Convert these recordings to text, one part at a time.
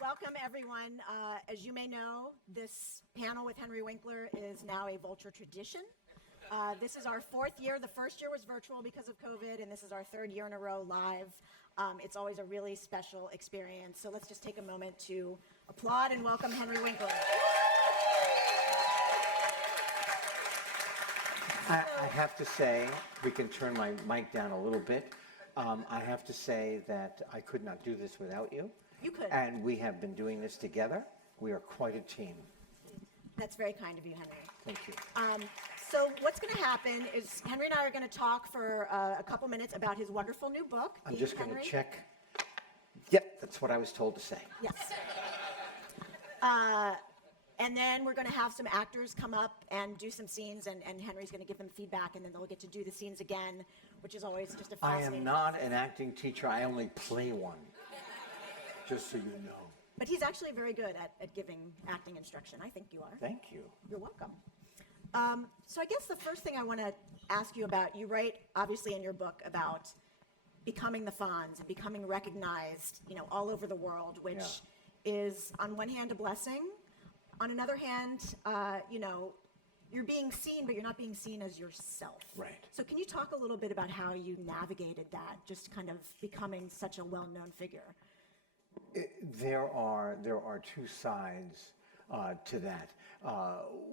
Welcome, everyone. As you may know, this panel with Henry Winkler is now a Vulture tradition. This is our fourth year. The first year was virtual because of COVID, and this is our third year in a row live. It's always a really special experience. So let's just take a moment to applaud and welcome Henry Winkler. I have to say, we can turn my mic down a little bit. I have to say that I could not do this without you. You could. And we have been doing this together. We are quite a team. That's very kind of you, Henry. Thank you. So what's going to happen is Henry and I are going to talk for a couple minutes about his wonderful new book. I'm just going to check. Yep, that's what I was told to say. Yes. And then we're going to have some actors come up and do some scenes, and Henry's going to give them feedback, and then they'll get to do the scenes again, which is always just a fascinating. I am not an acting teacher. I only play one, just so you know. But he's actually very good at giving acting instruction. I think you are. Thank you. You're welcome. So I guess the first thing I want to ask you about, you write, obviously, in your book about becoming the Fonz and becoming recognized, all over the world, which is, on one hand, a blessing. On another hand, you're being seen, but you're not being seen as yourself. Right. So can you talk a little bit about how you navigated that, just kind of becoming such a well-known figure? There are two sides to that.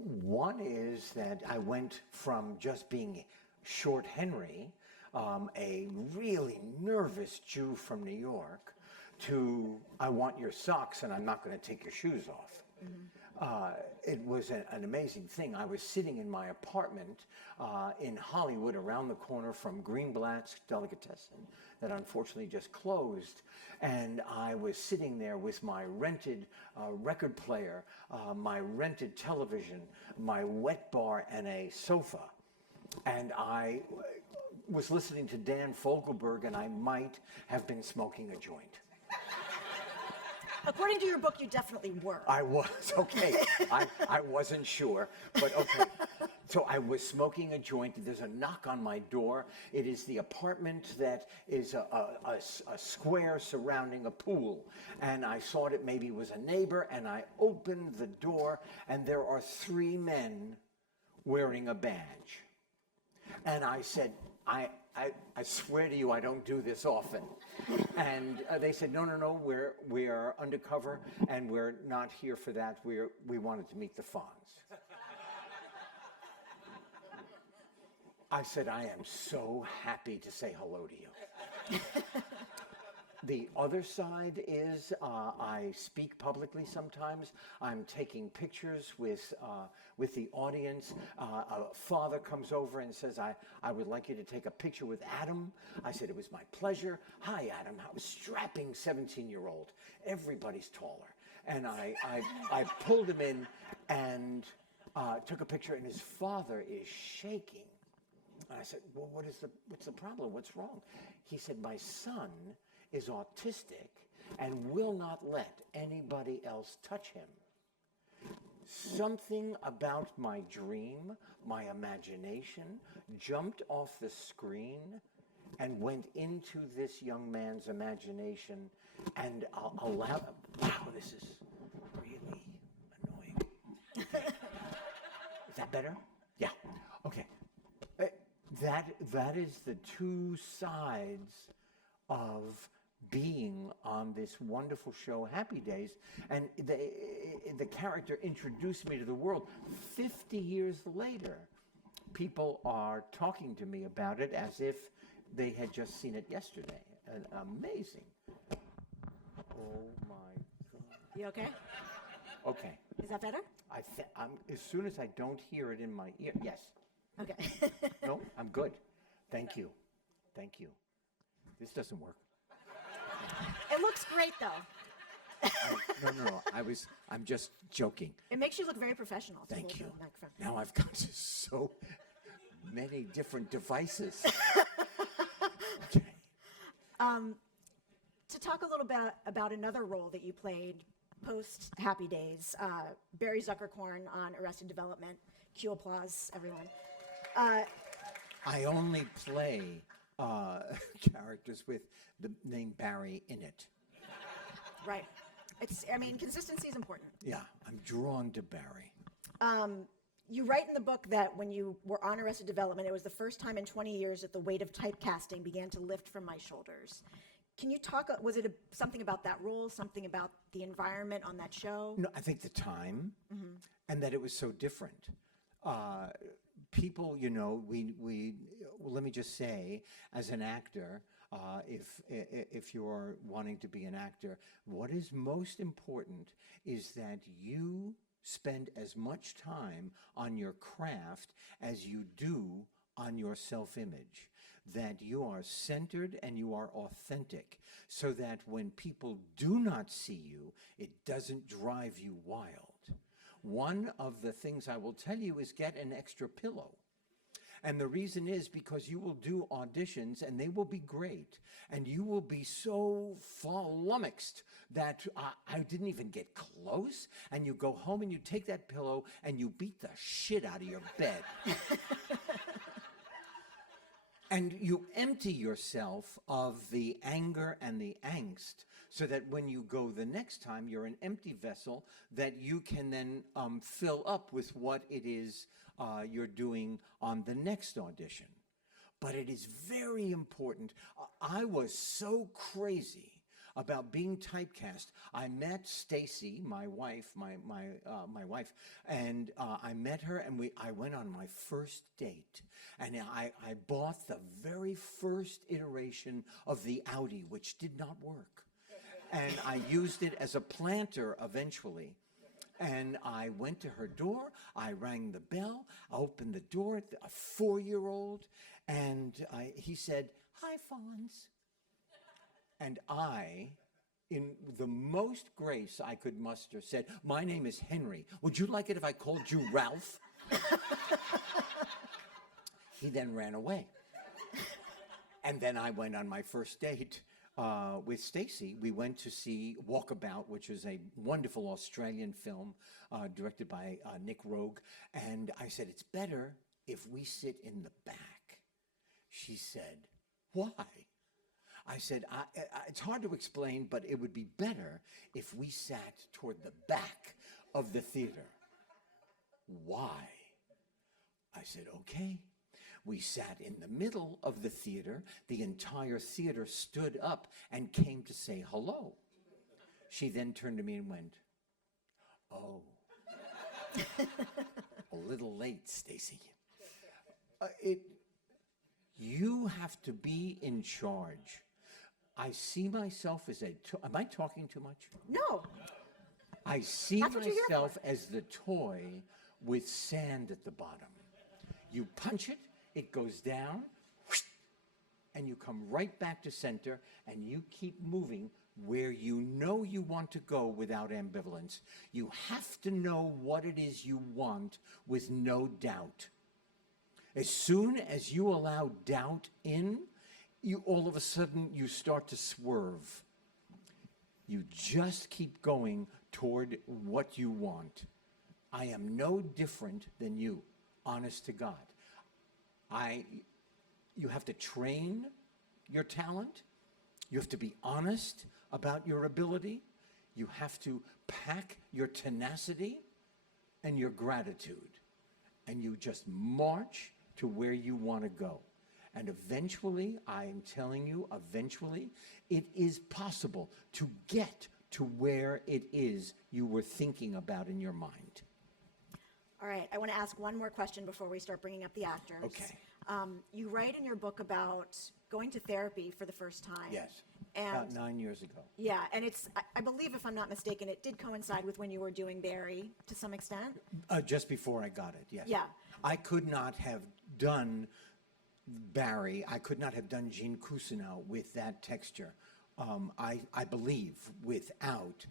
One is that I went from just being Short Henry, a really nervous Jew from New York, to I want your socks and I'm not going to take your shoes off. Mm-hmm. It was an amazing thing. I was sitting in my apartment in Hollywood, around the corner from Greenblatt's Delicatessen, that unfortunately just closed. And I was sitting there with my rented record player, my rented television, my wet bar, and a sofa. And I was listening to Dan Fogelberg, and I might have been smoking a joint. According to your book, you definitely were. I was, okay. I wasn't sure, but okay. So I was smoking a joint. There's a knock on my door. It is the apartment that is a square surrounding a pool. And I thought it maybe was a neighbor, and I opened the door, and there are three men wearing a badge. And I said, I swear to you, I don't do this often. And they said, no, we're undercover, and we're not here for that. We wanted to meet the Fonz. I said, I am so happy to say hello to you. The other side is I speak publicly sometimes. I'm taking pictures with the audience. A father comes over and says, I would like you to take a picture with Adam. I said, it was my pleasure. Hi, Adam. I was strapping 17-year-old. Everybody's taller. And I pulled him in and took a picture, and his father is shaking. And I said, well, what's the problem? What's wrong? He said, my son is autistic and will not let anybody else touch him. Something about my dream, my imagination, jumped off the screen and went into this young man's imagination and allowed, wow, this is really annoying. Okay. Is that better? Yeah, okay. That is the two sides of being on this wonderful show, Happy Days, and the character introduced me to the world. 50 years later, people are talking to me about it as if they had just seen it yesterday. Amazing. Oh my God. You okay? Okay. Is that better? As soon as I don't hear it in my ear, yes. Okay. No, I'm good. Thank you. Thank you. This doesn't work. It looks great, though. No. I'm just joking. It makes you look very professional. Thank you. Now I've got so many different devices. Okay. To talk a little bit about another role that you played post Happy Days, Barry Zuckerkorn on Arrested Development. Cue applause, everyone. I only play characters with the name Barry in it. Right. I mean, consistency is important. Yeah, I'm drawn to Barry. You write in the book that when you were on Arrested Development, it was the first time in 20 years that the weight of typecasting began to lift from my shoulders. Can you talk, was it something about that role, something about the environment on that show? No, I think the time and that it was so different. People, you know, well, let me just say, as an actor, if you're wanting to be an actor, what is most important is that you spend as much time on your craft as you do on your self-image, that you are centered and you are authentic, so that when people do not see you, it doesn't drive you wild. One of the things I will tell you is get an extra pillow. And the reason is because you will do auditions and they will be great. And you will be so flummoxed that I didn't even get close. And you go home and you take that pillow and you beat the shit out of your bed. And you empty yourself of the anger and the angst, so that when you go the next time, you're an empty vessel that you can then fill up with what it is you're doing on the next audition. But it is very important. I was so crazy about being typecast. I met Stacy, my wife, my wife, and I met her, and I went on my first date, and I bought the very first iteration of the Audi, which did not work, and I used it as a planter eventually. And I went to her door, I rang the bell, I opened the door, a 4-year-old, and he said, "Hi, Fonz." And I, in the most grace I could muster, said, "My name is Henry. Would you like it if I called you Ralph?" He then ran away. And then I went on my first date with Stacy. We went to see Walkabout, which is a wonderful Australian film directed by Nick Rogue. And I said, "It's better if we sit in the back." She said, "Why?" I said, it's hard to explain, but it would be better if we sat toward the back of the theater. "Why?" I said, "Okay." We sat in the middle of the theater. The entire theater stood up and came to say hello. She then turned to me and went, "Oh, a little late, Stacy." You have to be in charge. I see myself as am I talking too much? No. I see That's what you're here myself as the toy with sand at the bottom. You punch it, it goes down, and you come right back to center, and you keep moving where you know you want to go without ambivalence. You have to know what it is you want with no doubt. As soon as you allow doubt in, all of a sudden you start to swerve. You just keep going toward what you want. I am no different than you, honest to God. You have to train your talent. You have to be honest about your ability. You have to pack your tenacity and your gratitude. And you just march to where you want to go. And eventually, I'm telling you, eventually, it is possible to get to where it is you were thinking about in your mind. All right, I want to ask one more question before we start bringing up the actors. Okay. You write in your book about going to therapy for the first time. Yes, And about 9 years ago. yeah, and I believe, if I'm not mistaken, it did coincide with when you were doing Barry to some extent. Just before I got it, yes. Yeah. I could not have done Barry, I could not have done Jean Cousineau with that texture, I believe, without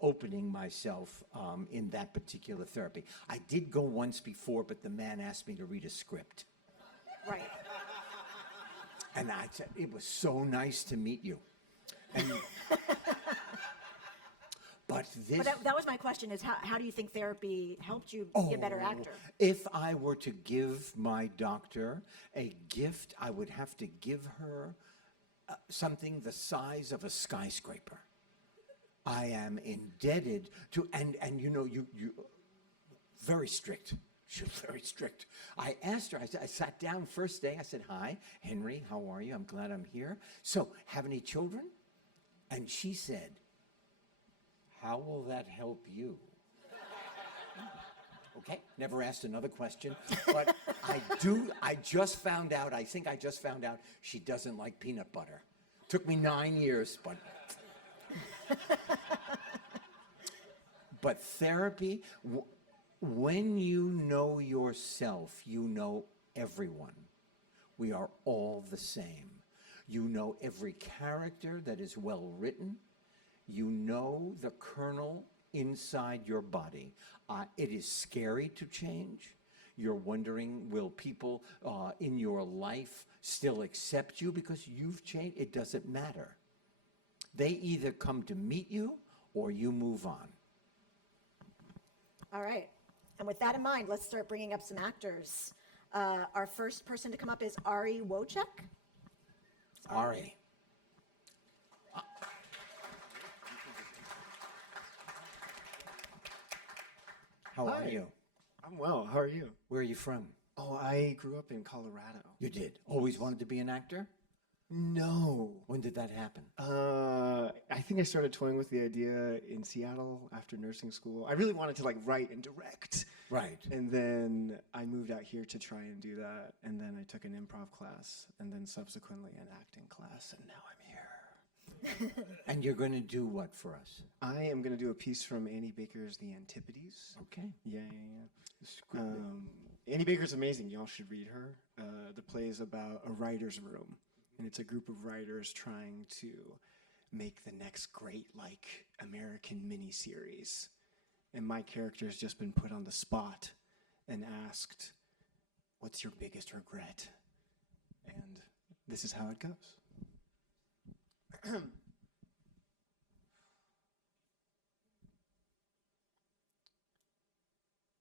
opening myself in that particular therapy. I did go once before, but the man asked me to read a script. Right. And I said, "It was so nice to meet you." And, but this... But that was my question, is how do you think therapy helped you be a better actor? If I were to give my doctor a gift, I would have to give her something the size of a skyscraper. I am indebted to, and you know, you very strict. She was very strict. I asked her, I sat down first day, I said, hi, Henry, how are you? I'm glad I'm here. So, have any children? And she said, how will that help you? Okay, never asked another question, but I just found out, I think I just found out she doesn't like peanut butter. Took me 9 years, but... But therapy, when you know yourself, you know everyone. We are all the same. You know every character that is well written. You know the kernel inside your body. It is scary to change. You're wondering, will people in your life still accept you because you've changed? It doesn't matter. They either come to meet you or you move on. All right. And with that in mind, let's start bringing up some actors. Our first person to come up is Ari Wojcik. Ari. How are you? I'm well. How are you? Where are you from? Oh, I grew up in Colorado. You did? Always wanted to be an actor? No. When did that happen? I think I started toying with the idea in Seattle after nursing school. I really wanted to like write and direct. Right. And then I moved out here to try and do that. And then I took an improv class and then subsequently an acting class. And now I'm here. And you're going to do what for us? I am going to do a piece from Annie Baker's The Antipodes. Okay. Yeah. Annie Baker's amazing. Y'all should read her. The play is about a writer's room. And it's a group of writers trying to make the next great, like, American miniseries. And my character has just been put on the spot and asked, what's your biggest regret? And this is how it goes.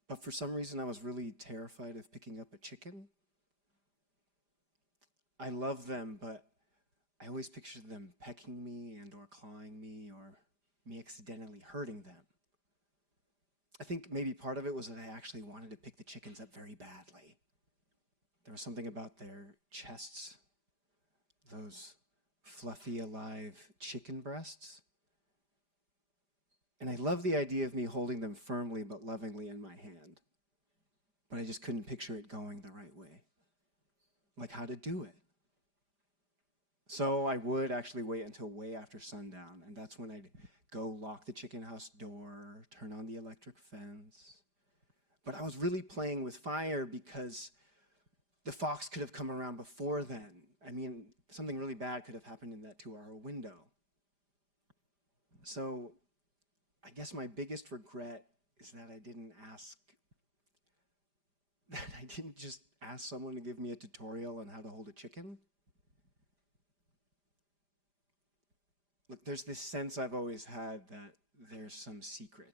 But for some reason, I was really terrified of picking up a chicken. I love them, but I always pictured them pecking me and or clawing me or me accidentally hurting them. I think maybe part of it was that I actually wanted to pick the chickens up very badly. There was something about their chests, those fluffy, alive chicken breasts. And I love the idea of me holding them firmly but lovingly in my hand. But I just couldn't picture it going the right way. Like how to do it. So I would actually wait until way after sundown, and that's when I'd go lock the chicken house door, turn on the electric fence. But I was really playing with fire because the fox could have come around before then. I mean, something really bad could have happened in that 2-hour window. So I guess my biggest regret is that I didn't just ask someone to give me a tutorial on how to hold a chicken. Look, there's this sense I've always had that there's some secret,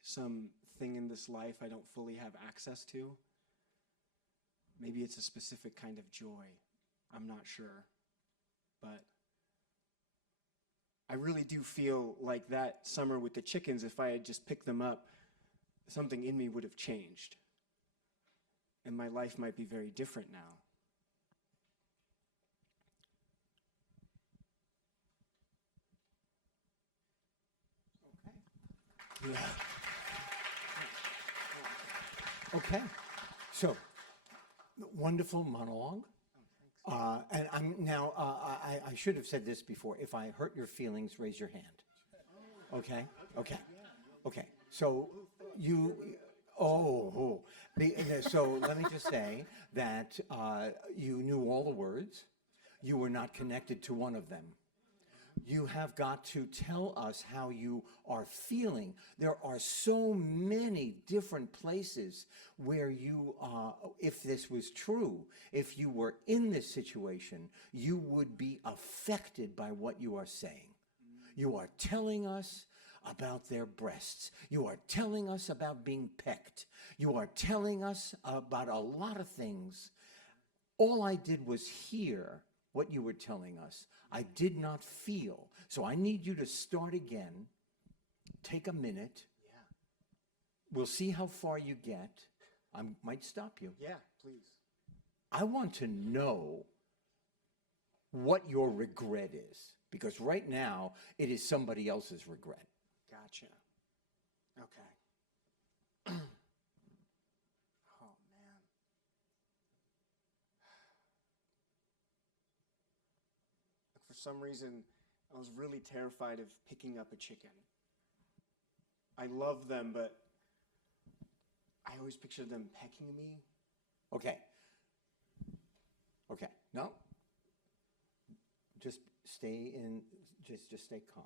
some thing in this life I don't fully have access to. Maybe it's a specific kind of joy. I'm not sure. But I really do feel like that summer with the chickens, if I had just picked them up, something in me would have changed. And my life might be very different now. Yeah. Okay. So, wonderful monologue. And I'm now, I should have said this before. If I hurt your feelings, raise your hand. Okay? Okay. Okay. So, so let me just say that you knew all the words. You were not connected to one of them. You have got to tell us how you are feeling. There are so many different places where you, if this was true, if you were in this situation, you would be affected by what you are saying. You are telling us about their breasts. You are telling us about being pecked. You are telling us about a lot of things. All I did was hear what you were telling us. I did not feel. So I need you to start again. Take a minute. Yeah. We'll see how far you get. I might stop you. Yeah, please. I want to know what your regret is, because right now it is somebody else's regret. Gotcha. Okay. Oh, man. For some reason, I was really terrified of picking up a chicken. I love them, but I always pictured them pecking me. Okay. Okay. No. Just stay in. Just stay calm.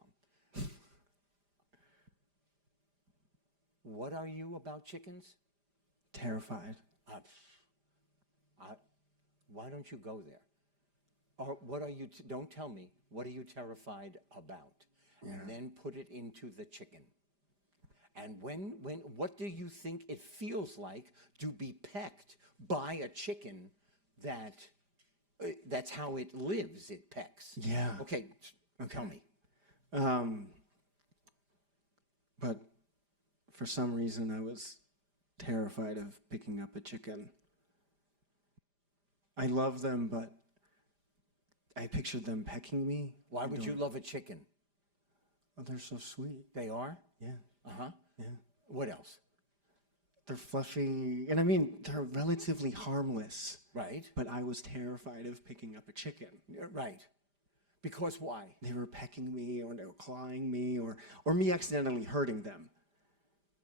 What are you about chickens? Terrified. Why don't you go there? Or what are you? Don't tell me. What are you terrified about? Yeah. And then put it into the chicken. And what do you think it feels like to be pecked by a chicken that's how it lives, it pecks? Yeah. Okay, tell me. But for some reason, I was terrified of picking up a chicken. I love them, but I pictured them pecking me. Why would you love a chicken? Oh, they're so sweet. They are? Yeah. Uh-huh. Yeah. What else? They're fluffy, and I mean, they're relatively harmless. Right. But I was terrified of picking up a chicken. Right. Because why? They were pecking me, or they were clawing me, or me accidentally hurting them.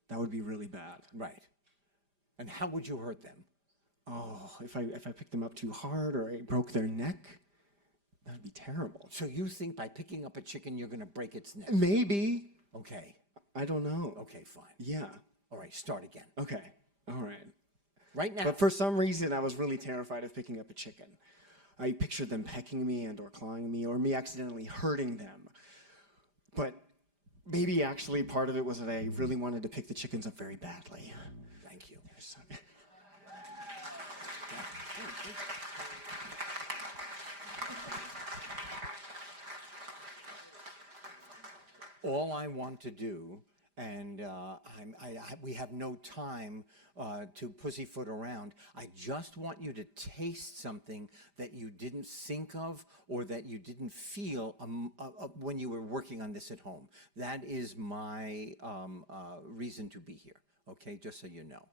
That would be really bad. Right. And how would you hurt them? Oh, if I picked them up too hard or I broke their neck, that would be terrible. So you think by picking up a chicken, you're going to break its neck? Maybe. Okay. I don't know. Okay, fine. Yeah. All right, start again. Okay. All right. Right now. But for some reason, I was really terrified of picking up a chicken. I pictured them pecking me and or clawing me or me accidentally hurting them. But maybe actually part of it was that I really wanted to pick the chickens up very badly. Thank you. All I want to do, and we have no time to pussyfoot around, I just want you to taste something that you didn't think of or that you didn't feel when you were working on this at home. That is my reason to be here, okay, just so you know.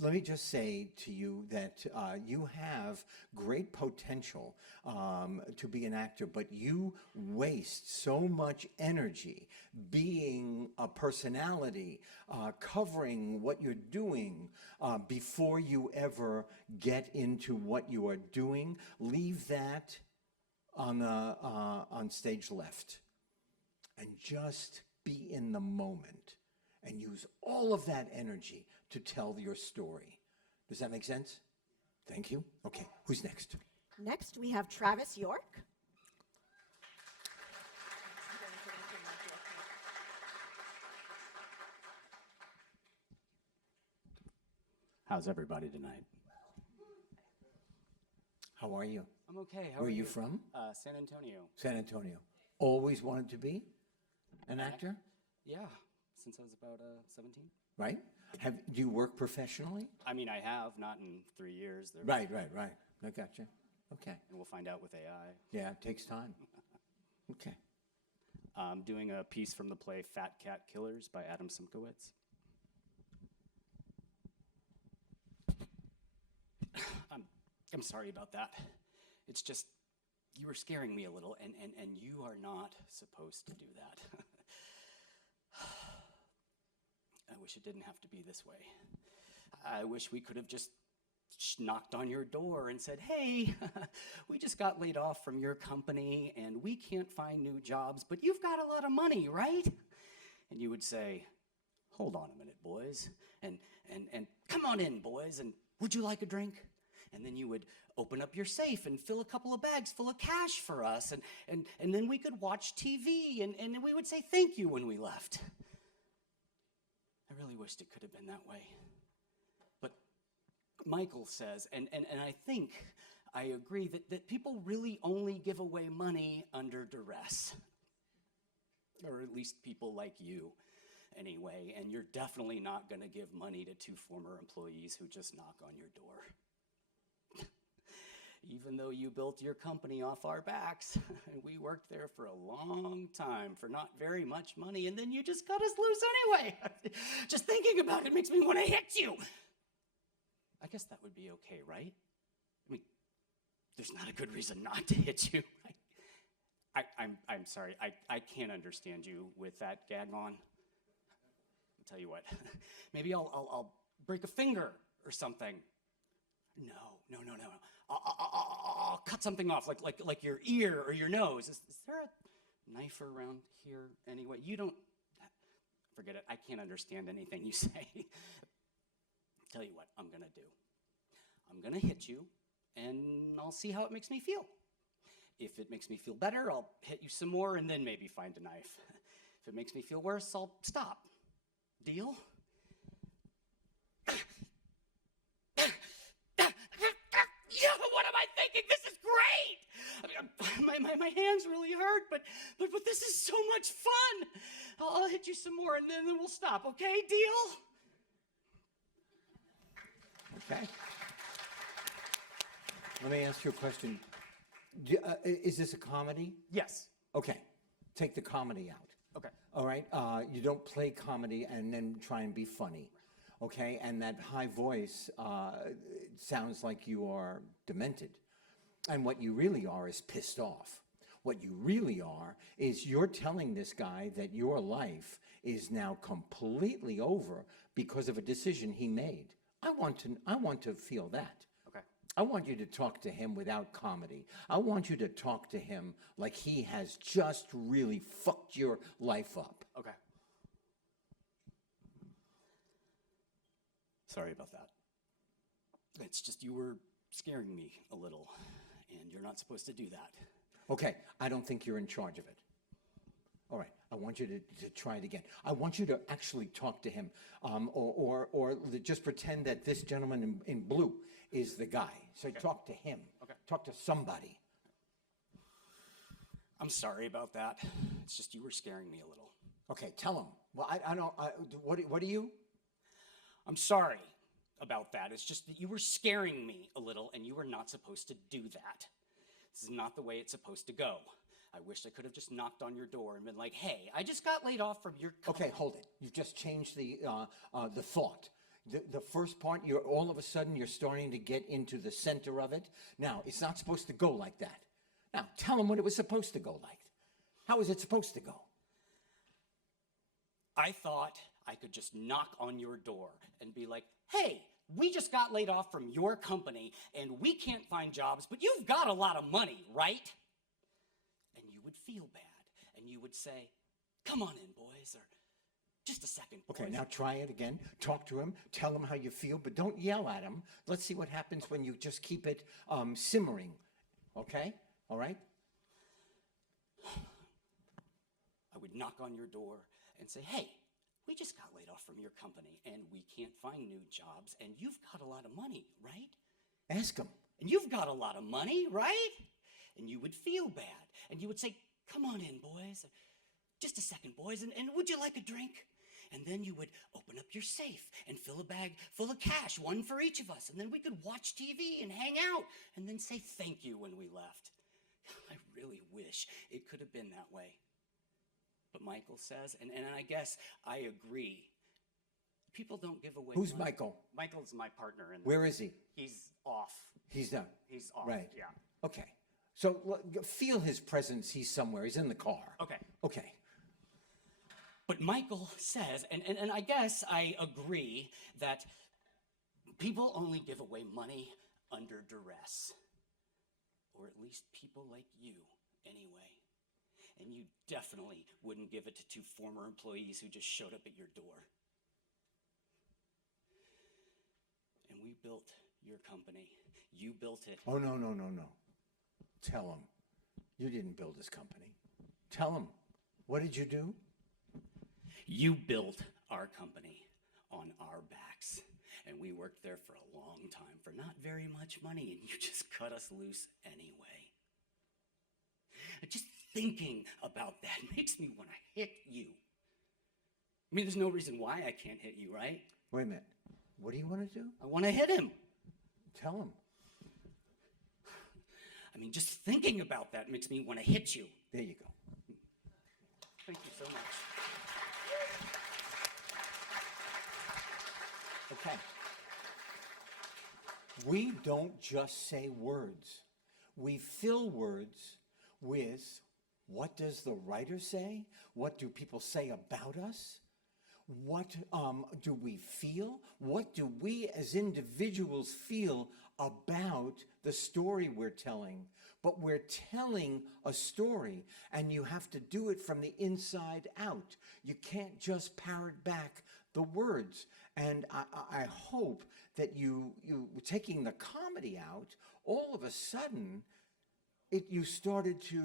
Let me just say to you that you have great potential to be an actor, but you waste so much energy being a personality, covering what you're doing before you ever get into what you are doing. Leave that on stage left and just be in the moment and use all of that energy to tell your story. Does that make sense? Thank you. Okay, who's next? Next, we have Travis York. How's everybody tonight? How are you? I'm okay. How Where are you from? San Antonio. San Antonio. Always wanted to be an actor, Yeah, since I was about 17. right? Do you work professionally? I mean, I have, not in 3 years. Right. I gotcha. Okay. And we'll find out with AI. Yeah, it takes time. Okay. I'm doing a piece from the play Fat Cat Killers by Adam Simkowitz. I'm sorry about that. It's just, you were scaring me a little, and you are not supposed to do that. I wish it didn't have to be this way. I wish we could have just knocked on your door and said, hey, we just got laid off from your company and we can't find new jobs, but you've got a lot of money, right? And you would say, hold on a minute, boys, and come on in, boys, and would you like a drink? And then you would open up your safe and fill a couple of bags full of cash for us, and then we could watch TV, and we would say thank you when we left. I really wished it could have been that way. But Michael says, and I think I agree that people really only give away money under duress. Or at least people like you, anyway. And you're definitely not going to give money to 2 former employees who just knock on your door. Even though you built your company off our backs, we worked there for a long time for not very much money, and then you just cut us loose anyway. Just thinking about it makes me want to hit you. I guess that would be okay, right? I mean, there's not a good reason not to hit you. I'm sorry, I can't understand you with that gag on. I'll tell you what, maybe I'll break a finger or something. No. I'll cut something off, like your ear or your nose. Is there a knife around here anyway? You don't, forget it, I can't understand anything you say. Tell you what I'm gonna do. I'm gonna hit you, and I'll see how it makes me feel. If it makes me feel better, I'll hit you some more and then maybe find a knife. If it makes me feel worse, I'll stop. Deal? Yeah, what am I thinking? This is great! I mean, my hands really hurt, but this is so much fun! I'll hit you some more and then we'll stop, okay? Deal? Okay. Let me ask you a question. Is this a comedy? Yes. Okay. Take the comedy out. Okay. All right? You don't play comedy and then try and be funny. Okay? And that high voice sounds like you are demented. And what you really are is pissed off. What you really are is you're telling this guy that your life is now completely over because of a decision he made. I want to feel that. Okay. I want you to talk to him without comedy. I want you to talk to him like he has just really fucked your life up. Okay. Sorry about that. It's just you were scaring me a little, and you're not supposed to do that. Okay, I don't think you're in charge of it. All right, I want you to try it again. I want you to actually talk to him, or just pretend that this gentleman in blue is the guy. So talk to him. Okay. Talk to somebody. I'm sorry about that. It's just you were scaring me a little. Okay, tell him. Well, I don't. What are you? I'm sorry about that. It's just that you were scaring me a little, and you were not supposed to do that. This is not the way it's supposed to go. I wish I could have just knocked on your door and been like, hey, I just got laid off from your company. Okay, hold it. You've just changed the thought. The first part, all of a sudden you're starting to get into the center of it. Now, it's not supposed to go like that. Now, tell him what it was supposed to go like. How was it supposed to go? I thought I could just knock on your door and be like, hey, we just got laid off from your company and we can't find jobs, but you've got a lot of money, right? And you would feel bad and you would say, come on in, boys, or just a second, boys. Okay, now try it again. Talk to him. Tell him how you feel, but don't yell at him. Let's see what happens when you just keep it simmering. Okay? All right? I would knock on your door and say, hey, we just got laid off from your company and we can't find new jobs and you've got a lot of money, right? Ask him. And you've got a lot of money, right? And you would feel bad. And you would say, come on in, boys. Just a second, boys. And would you like a drink? And then you would open up your safe and fill a bag full of cash, one for each of us. And then we could watch TV and hang out and then say thank you when we left. I really wish it could have been that way. But Michael says, and I guess I agree, people don't give away Who's money. Michael? Michael's my partner. Where is he? He's off. He's done. He's off, Right. yeah. Okay. So feel his presence. He's somewhere. He's in the car. Okay. Okay. But Michael says, and I guess I agree, that people only give away money under duress. Or at least people like you, anyway. And you definitely wouldn't give it to 2 former employees who just showed up at your door. And we built your company. You built it. Oh, no. Tell him. You didn't build this company. Tell him. What did you do? You built our company on our backs. and we worked there for a long time for not very much money, and you just cut us loose anyway. Just thinking about that makes me want to hit you. I mean, there's no reason why I can't hit you, right? Wait a minute. What do you want to do? I want to hit him. Tell him. I mean, just thinking about that makes me want to hit you. There you go. Thank you so much. Okay. We don't just say words. We fill words with what does the writer say? What do people say about us? What do we feel? What do we as individuals feel about the story we're telling? But we're telling a story, and you have to do it from the inside out. You can't just parrot back the words. And I hope that you taking the comedy out, all of a sudden, you started to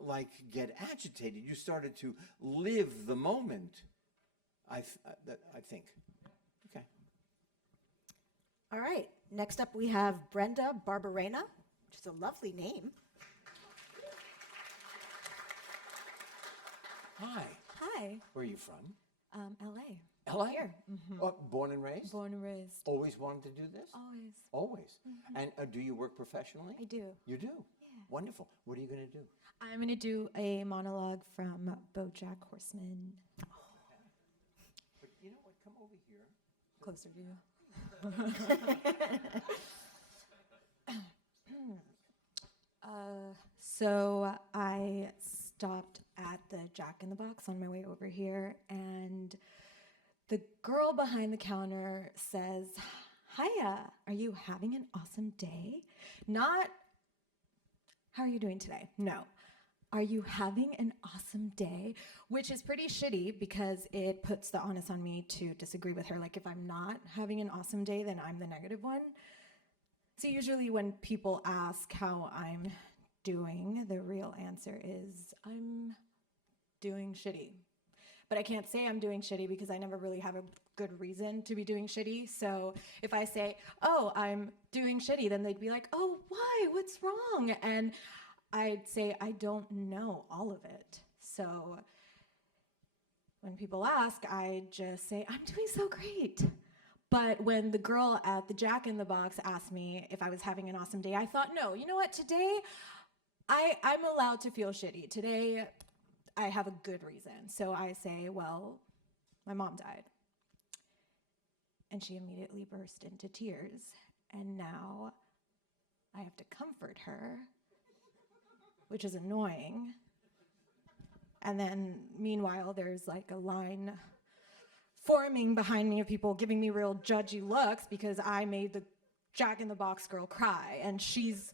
like get agitated. You started to live the moment. I think. Okay. All right. Next up, we have Brenda Barbarena, which is a lovely name. Hi. Hi, Where are you from? LA. LA? Here. Born and raised? Born and raised. Always wanted to do this? Always. Always. And do you work professionally? I do. You do? Wonderful. What are you going to do? I'm going to do a monologue from BoJack Horseman. But you know what? Come over here. Closer to you. So I stopped at the Jack in the Box on my way over here, and the girl behind the counter says, "Hiya, are you having an awesome day?" Not, "How are you doing today?" No. "Are you having an awesome day?" Which is pretty shitty because it puts the onus on me to disagree with her. Like, if I'm not having an awesome day, then I'm the negative one. So usually when people ask how I'm doing, the real answer is I'm doing shitty. But I can't say I'm doing shitty because I never really have a good reason to be doing shitty. So if I say, "Oh, I'm doing shitty," then they'd be like, "Oh, why? What's wrong?" And I'd say, "I don't know all of it." So when people ask, I just say, "I'm doing so great." But when the girl at the Jack in the Box asked me if I was having an awesome day, I thought, no, you know what? Today, I'm allowed to feel shitty. Today, I have a good reason. So I say, "Well, my mom died." And she immediately burst into tears. And now I have to comfort her, which is annoying. And then meanwhile, there's like a line forming behind me of people giving me real judgy looks because I made the Jack in the Box girl cry, and she's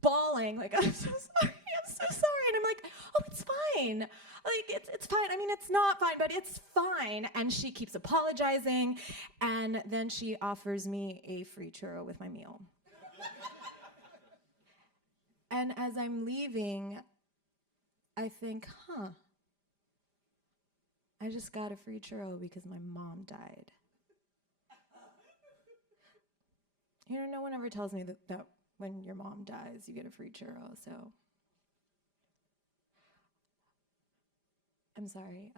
bawling like, "I'm so sorry, I'm so sorry." And I'm like, "Oh, it's fine. Like, it's fine. I mean, it's not fine, but it's fine." And she keeps apologizing, and then she offers me a free churro with my meal. And as I'm leaving, I think, I just got a free churro because my mom died. You know, no one ever tells me that when your mom dies, you get a free churro, so. I'm sorry,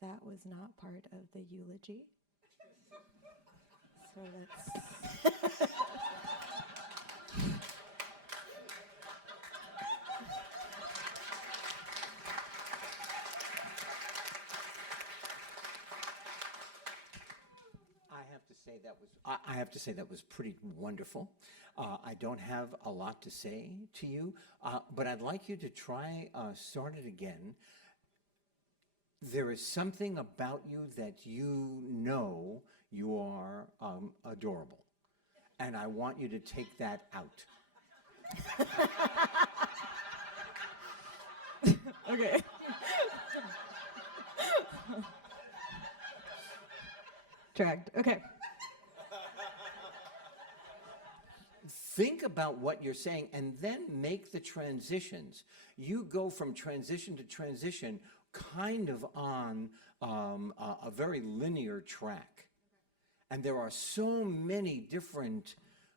that was not part of the eulogy. So let's. I have to say that was pretty wonderful. I don't have a lot to say to you, but I'd like you to try start it again. There is something about you that you know you are adorable, and I want you to take that out. Okay. Dragged. Okay. Think about what you're saying and then make the transitions. You go from transition to transition kind of on a very linear track. And there are so many different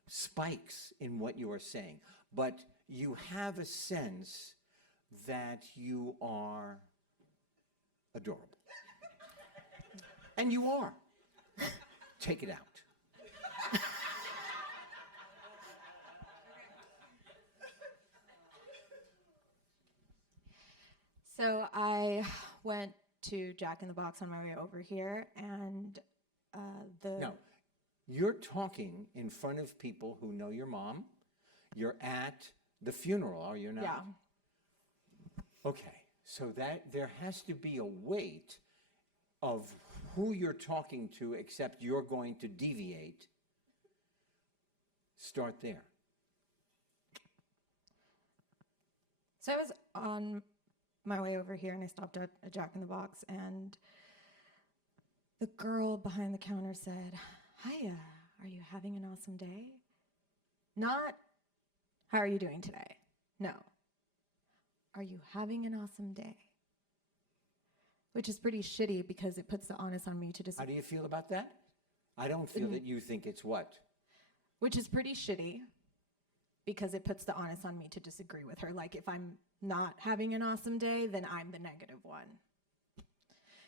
spikes in what you are saying. But you have a sense that you are adorable. And you are. Take it out. So I went to Jack in the Box on my way over here, and Now, you're talking in front of people who know your mom. You're at the funeral, are you not? Yeah. Okay, so that there has to be a weight of who you're talking to, except you're going to deviate. Start there. So I was on my way over here, and I stopped at a Jack in the Box, and the girl behind the counter said, "Hiya, are you having an awesome day?" Not, "How are you doing today?" No. "Are you having an awesome day?" Which is pretty shitty because it puts the onus on me to How do you feel about that? I don't feel that you think it's what? Which is pretty shitty because it puts the onus on me to disagree with her. Like, if I'm not having an awesome day, then I'm the negative one.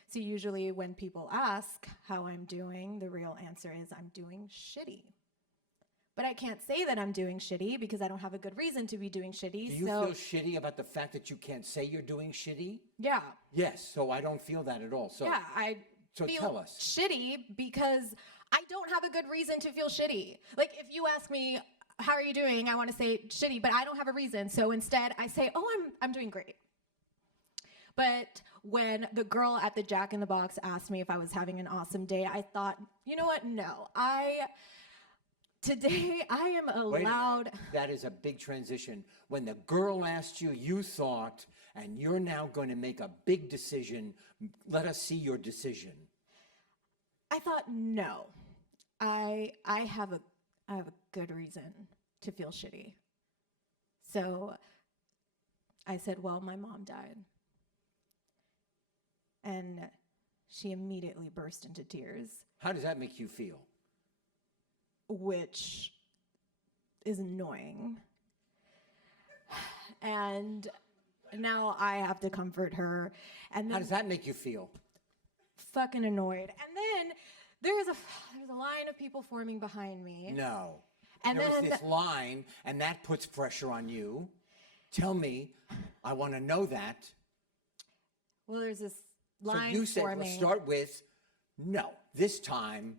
So usually when people ask how I'm doing, the real answer is I'm doing shitty. But I can't say that I'm doing shitty because I don't have a good reason to be doing shitty. Do you feel shitty about the fact that you can't say you're doing shitty? Yeah. Yes, so I don't feel that at all. So, Yeah, I so feel tell us. shitty because I don't have a good reason to feel shitty. Like, if you ask me, "How are you doing?" I want to say shitty, but I don't have a reason. So instead I say, "Oh, I'm doing great." But when the girl at the Jack in the Box asked me if I was having an awesome day, I thought, you know what? No. Today I am Wait a allowed. minute. That is a big transition. When the girl asked you, you thought, and you're now going to make a big decision. Let us see your decision. I thought, no. I have a good reason to feel shitty. So I said, "Well, my mom died." And she immediately burst into tears, How does that make you feel? which is annoying. And now I have to comfort her. And How then does that make you feel? fucking annoyed. And then there's a line of people forming behind me. No. And There was then this line, and that puts pressure on you. Tell me. I want to know that. Well, there's this So line you said, forming. let's start with, no, this time.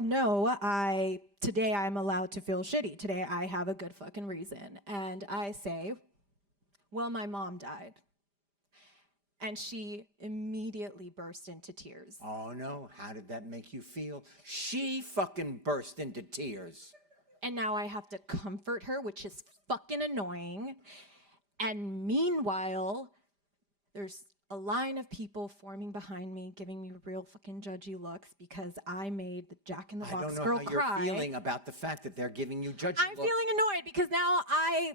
No, today I'm allowed to feel shitty. Today I have a good fucking reason. And I say, "Well, my mom died." And she immediately burst into tears. Oh, no. How did that make you feel? She fucking burst into tears. And now I have to comfort her, which is fucking annoying. And meanwhile, there's a line of people forming behind me, giving me real fucking judgy looks because I made the Jack in the I Box don't know girl how you're cry. feeling about the fact that they're giving you judgment. I'm feeling annoyed because now I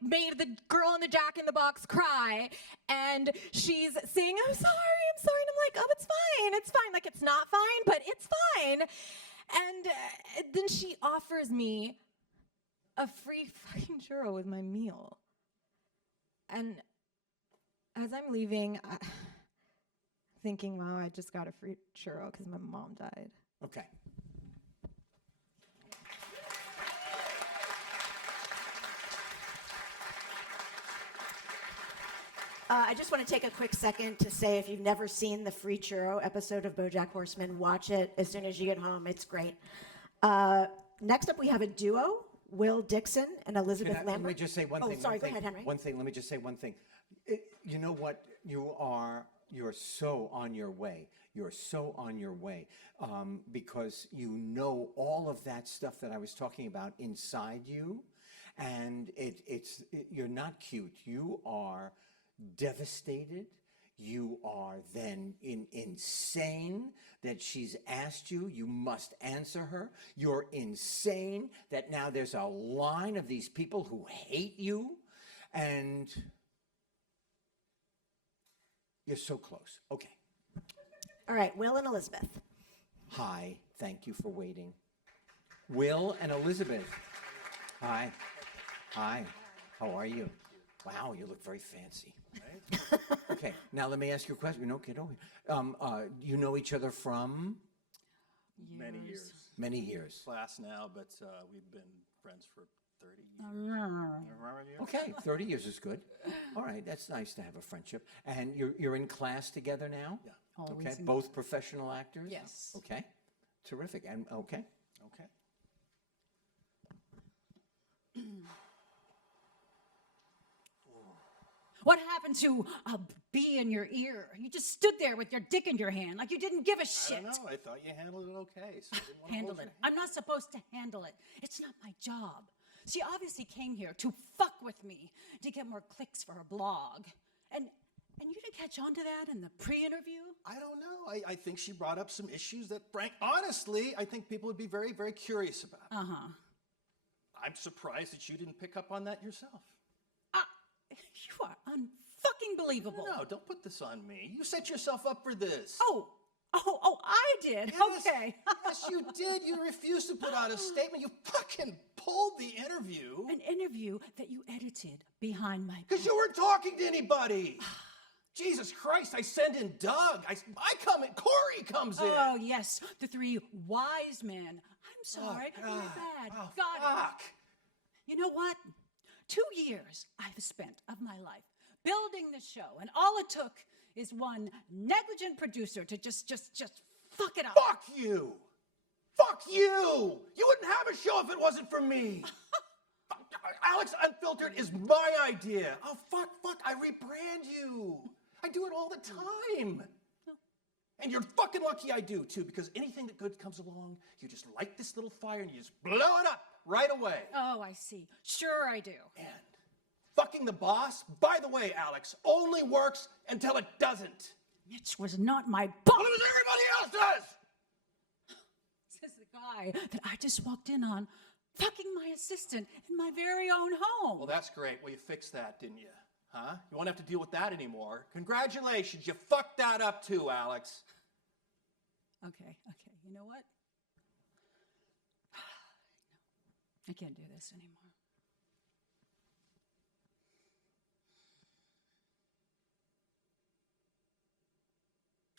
made the girl in the Jack in the Box cry, and she's saying, I'm sorry," and I'm like, "Oh, it's fine. Like, it's not fine, but it's fine." And then she offers me a free fucking churro with my meal. And as I'm leaving, thinking, wow, I just got a free churro because my mom died. Okay. I just want to take a quick second to say, if you've never seen the Free Churro episode of BoJack Horseman, watch it as soon as you get home. It's great. Next up, we have a duo, Will Dixon and Elizabeth Let Lambert. me just say one thing. Sorry, go ahead, Henry. One thing, let me just say one thing. You know what? You're so on your way. You're so on your way because you know all of that stuff that I was talking about inside you, and you're not cute. You are devastated. You are then insane that she's asked you. You must answer her. You're insane that now there's a line of these people who hate you, and you're so close. Okay. All right, Will and Elizabeth. Hi, thank you for waiting. Will and Elizabeth. Hi. Hi. How are you? Wow, you look very fancy. Right? Okay, now let me ask you a question. No, get over here. You know each other from Many years. many years. Class now, but we've been friends for 30 years. Okay, 30 years is good. All right, that's nice to have a friendship. And you're in class together now? Yeah. Okay, both professional actors? Yes. Okay, terrific. And okay. Okay. What happened to a bee in your ear? You just stood there with your dick in your hand like you didn't give a I shit. don't know. I thought you handled it okay. So I didn't want to Handle hold it. your I'm not supposed to handle it. It's not my job. She obviously came here to fuck with me to get more clicks for her blog. And you didn't catch on to that in the pre-interview? I don't know. I think she brought up some issues that, honestly, I think people would be very, very curious about. Uh-huh. I'm surprised that you didn't pick up on that yourself. You are unfucking believable. No, don't put this on me. You set yourself up for this. Oh, I did. Yes, Okay. Yes, you did. You refused to put out a statement. You fucking pulled the interview. An interview that you edited behind my Because you weren't talking to anybody. Jesus Christ, I send in Doug. I come in. Corey comes in. Oh, yes, the three wise men. I'm sorry, Oh, my God. bad. Oh, God. fuck. You know what? 2 years I've spent of my life building this show, and all it took is one negligent producer to just fuck it up. Fuck you. Fuck you. You wouldn't have a show if it wasn't for me. Alex Unfiltered is my idea. Oh, fuck. I rebrand you. I do it all the time. And you're fucking lucky I do, too, because anything that good comes along, you just light this little fire and you just blow it up right away. Oh, I see. Sure I do. And fucking the boss, by the way, Alex, only works until it doesn't. Mitch was not my boss. What does everybody else does? Says the guy that I just walked in on fucking my assistant in my very own home. Well, that's great. Well, you fixed that, didn't you? Huh? You won't have to deal with that anymore. Congratulations. You fucked that up too, Alex. Okay. You know what? I can't do this anymore.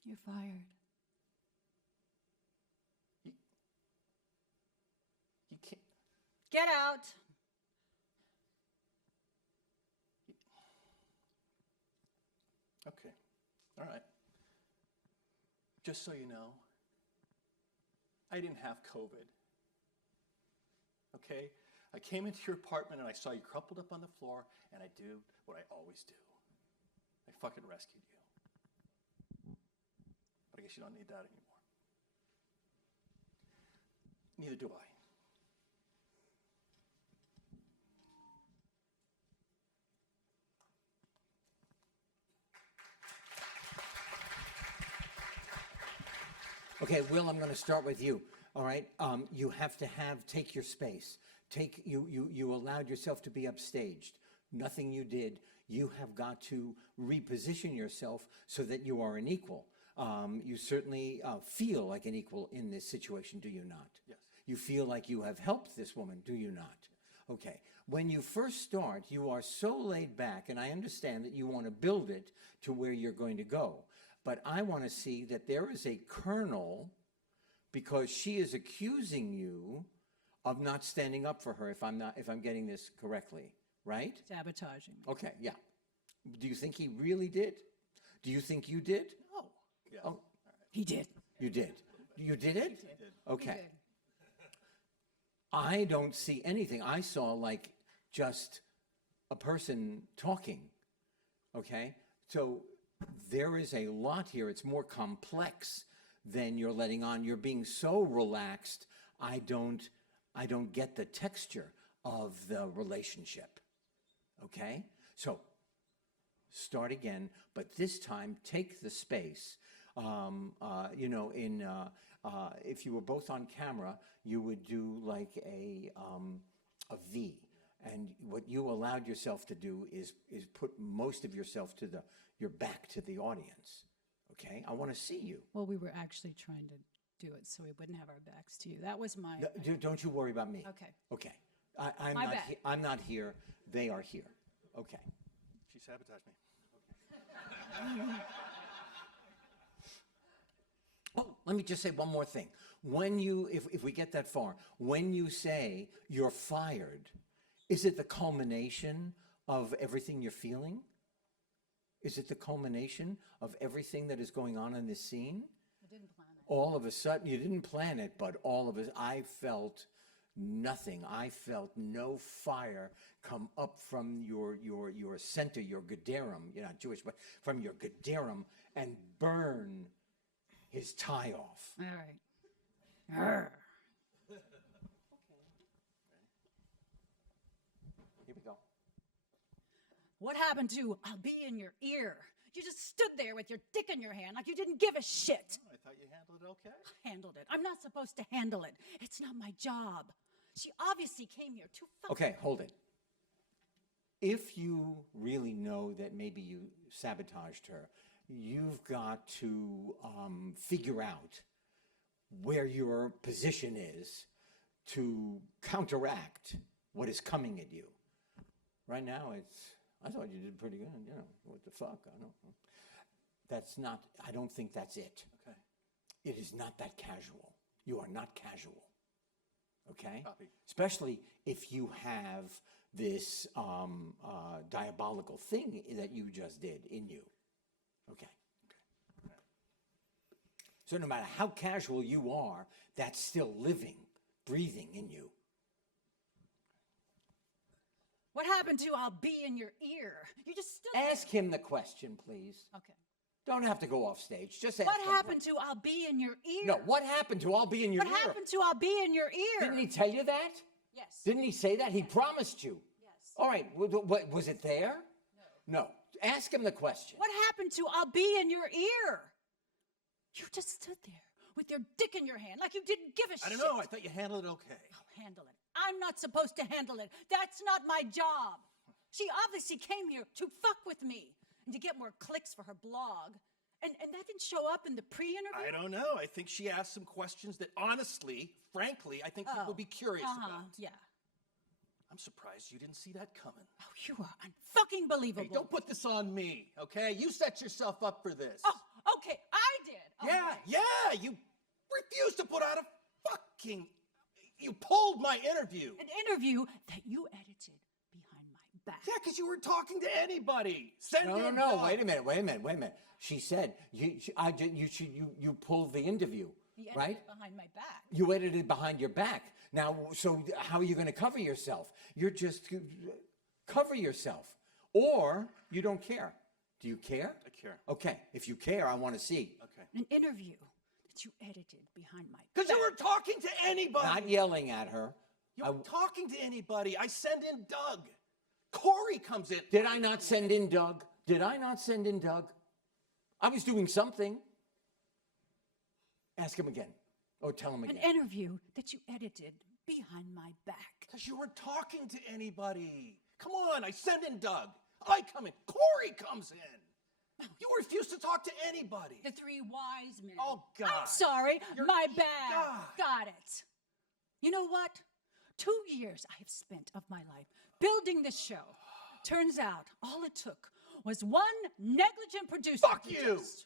You're fired. You can't. Get out. Okay. All right. Just so you know, I didn't have COVID. Okay? I came into your apartment and I saw you crumpled up on the floor, and I do what I always do. I fucking rescued you. But I guess you don't need that anymore. Neither do I. Okay, Will, I'm going to start with you. All right, you have to take your space. You allowed yourself to be upstaged. Nothing you did. You have got to reposition yourself so that you are an equal. You certainly feel like an equal in this situation, do you not? Yes. You feel like you have helped this woman, do you not? Okay. When you first start, you are so laid back, and I understand that you want to build it to where you're going to go. But I want to see that there is a kernel, because she is accusing you of not standing up for her, if I'm getting this correctly, right? Sabotaging me. Okay, yeah. Do you think he really did? Do you think you did? No. Yeah. Oh, He did. you did. You did it? Did. Okay. He did. I don't see anything. I saw like just a person talking. Okay? So there is a lot here. It's more complex than you're letting on. You're being so relaxed. I don't get the texture of the relationship. Okay? So start again, but this time take the space. If you were both on camera, you would do like a V. And what you allowed yourself to do is put most of yourself your back to the audience. Okay? I want to see you. Well, we were actually trying to do it so we wouldn't have our backs to you. That was my. Don't you worry about me. Okay. Okay. I'm My not. bad. I'm not here. They are here. Okay. She sabotaged me. Oh, let me just say one more thing. When you, if we get that far, when you say you're fired, is it the culmination of everything you're feeling? Is it the culmination of everything that is going on in this scene? I didn't plan it. All of a sudden, you didn't plan it, but all of it, I felt nothing. I felt no fire come up from your center, your gedarum. You're not Jewish, but from your gedarum and burn his tie off. All right. Arr. Here we go. What happened to I'll be in your ear? You just stood there with your dick in your hand like you didn't give a shit. I thought you handled it okay. Handled it. I'm not supposed to handle it. It's not my job. She obviously came here to fuck. Okay, hold it. If you really know that maybe you sabotaged her, you've got to figure out where your position is to counteract what is coming at you. Right now, I thought you did pretty good, you know, what the fuck, I don't know. That's not, I don't think that's it. Okay. It is not that casual. You are not casual, okay? Copy. Especially if you have this diabolical thing that you just did in you, okay? So no matter how casual you are, that's still living, breathing in you. What happened to I'll be in your ear? You just stood there. Ask him the question, please. Okay. Don't have to go off stage. Just ask What him. happened to I'll be in your ear? No, what happened to I'll be in your What ear? happened to I'll be in your ear? Didn't he tell you that? Yes. Didn't he say that? He promised you. Yes. All right, what was it there? No. No. Ask him the question. What happened to I'll be in your ear? You just stood there with your dick in your hand like you didn't give a shit. I don't know. I thought you handled it okay. I'll handle it. I'm not supposed to handle it. That's not my job. She obviously came here to fuck with me and to get more clicks for her blog. And that didn't show up in the pre-interview? I don't know. I think she asked some questions that honestly, frankly, I think people would be curious about. Yeah. I'm surprised you didn't see that coming. Oh, you are unfucking believable. Hey, don't put this on me, okay? You set yourself up for this. Oh, okay, I did. Oh, yeah, right. yeah, you refused to put out a fucking... You pulled my interview. An interview that you edited behind my back. Yeah, because you weren't talking to anybody. No, wait a minute. She said, you pulled the interview, You edited right? it behind my back. You edited behind your back. Now, so how are you going to cover yourself? You're just, cover yourself. Or you don't care. Do you care? I care. Okay, if you care, I want to see. Okay. An interview that you edited behind my back. Because you weren't talking to anybody. Not yelling at her. You weren't talking to anybody. I send in Doug. Corey comes in. Did I not send in Doug? I was doing something. Ask him again. Or tell him again. An interview that you edited behind my back. Because you weren't talking to anybody. Come on, I send in Doug. I come in. Corey comes in. You refuse to talk to anybody. The three wise men. Oh, God. I'm sorry. You're- My bad. God. Got it. You know what? 2 years I have spent of my life building this show. Turns out all it took was one negligent producer. Fuck to you. just-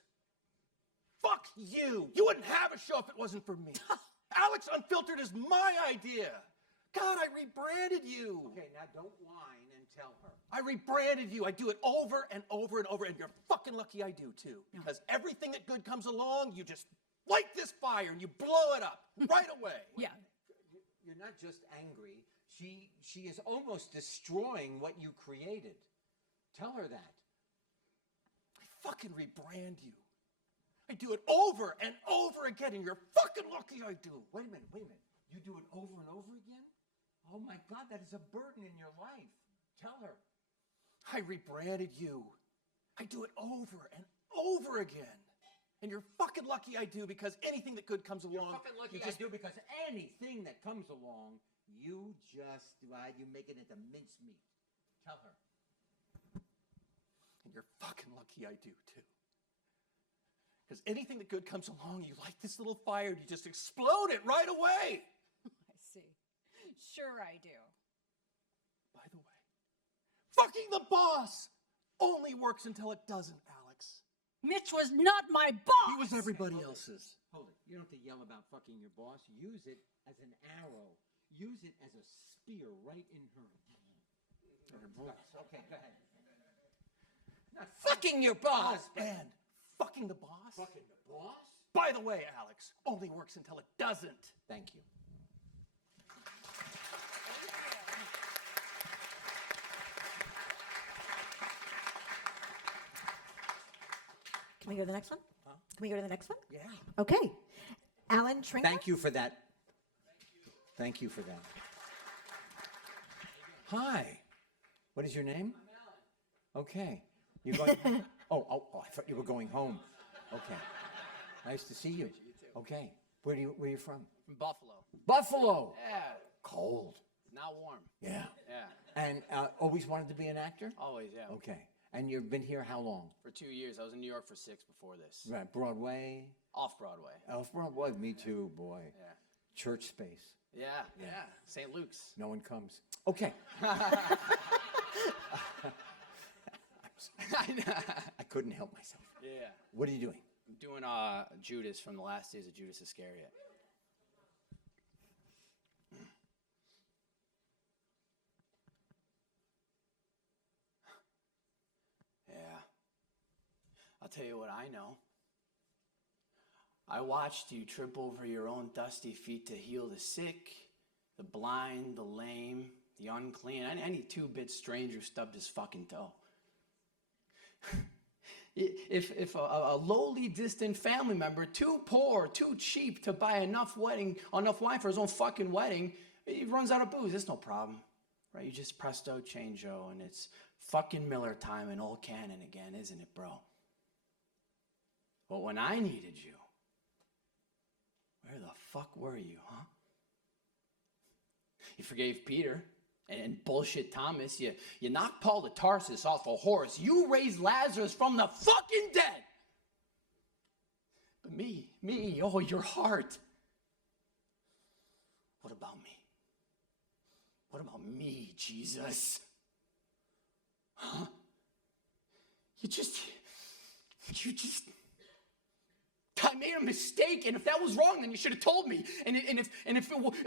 Fuck you. You wouldn't have a show if it wasn't for me. Alex Unfiltered is my idea. God, I rebranded you. Okay, now don't whine and tell her. I rebranded you. I do it over and over and over, and you're fucking lucky I do too. Because everything that good comes along, you just light this fire and you blow it up right away. Yeah. You're not just angry. She is almost destroying what you created. Tell her that. I fucking rebrand you. I do it over and over again, and you're fucking lucky I do. Wait a minute. You do it over and over again? Oh my God, that is a burden in your life. Tell her. I rebranded you. I do it over and over again. And you're fucking lucky I do, because anything that good comes along, You're fucking lucky you just I do, because anything that comes along, you make it into mincemeat. Tell her. And you're fucking lucky I do too. Because anything that good comes along, you light this little fire, and you just explode it right away. I see. Sure I do. By the way, fucking the boss only works until it doesn't, Alex. Mitch was not my boss! He was everybody else's. Hold it. You don't have to yell about fucking your boss. Use it as an arrow. Use it as a spear right in her. Okay, go ahead. Not fucking your boss, but And fucking the boss, fucking the boss? by the way, Alex, only works until it doesn't. Thank you. Can we go to the next one? Can we go to the next one? Yeah. Okay. Alan Trinker? Thank you for that. Thank you for that. Hi. What is your name? I'm Alan. Okay. You're going. oh, I thought you were going home. Okay. Nice to see you. Okay. Where are you from? From Buffalo. Buffalo. Yeah. Cold. It's now warm. Yeah. Yeah. And always wanted to be an actor? Always, yeah. Okay. And you've been here how long? For 2 years. I was in New York for 6 before this. Right. Broadway. Off Broadway. Off Broadway. Me too, boy. Yeah. Church space. Yeah. St. Luke's. No one comes. Okay. I couldn't help myself. Yeah. What are you doing? I'm doing Judas from the last days of Judas Iscariot. Yeah. I'll tell you what I know. I watched you trip over your own dusty feet to heal the sick, the blind, the lame, the unclean, any two-bit stranger who stubbed his fucking toe. If a lowly, distant family member, too poor, too cheap to buy enough wine for his own fucking wedding, he runs out of booze, it's no problem, right? You just presto changeo, and it's fucking Miller time in Old Cannon again, isn't it, bro? But when I needed you, where the fuck were you, huh? You forgave Peter and bullshit Thomas. You knocked Paul of Tarsus off a horse. You raised Lazarus from the fucking dead. But me, oh, your heart. What about me? What about me, Jesus? Huh? You just... I made a mistake, and if that was wrong, then you should have told me. And if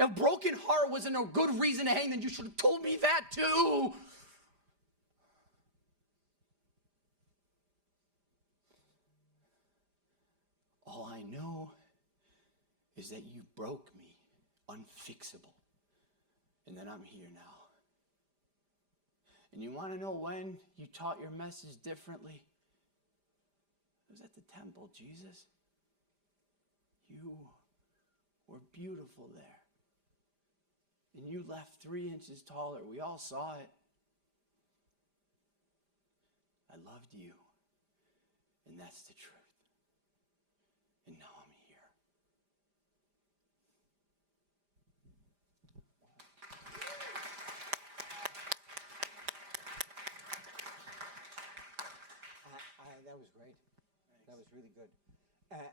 a broken heart wasn't a good reason to hang, then you should have told me that too. All I know is that you broke me, unfixable, and that I'm here now. And you want to know when you taught your message differently? It was at the temple, Jesus. You were beautiful there. And you left 3 inches taller. We all saw it. I loved you. And that's the truth. And now I'm here. That was great. That was really good.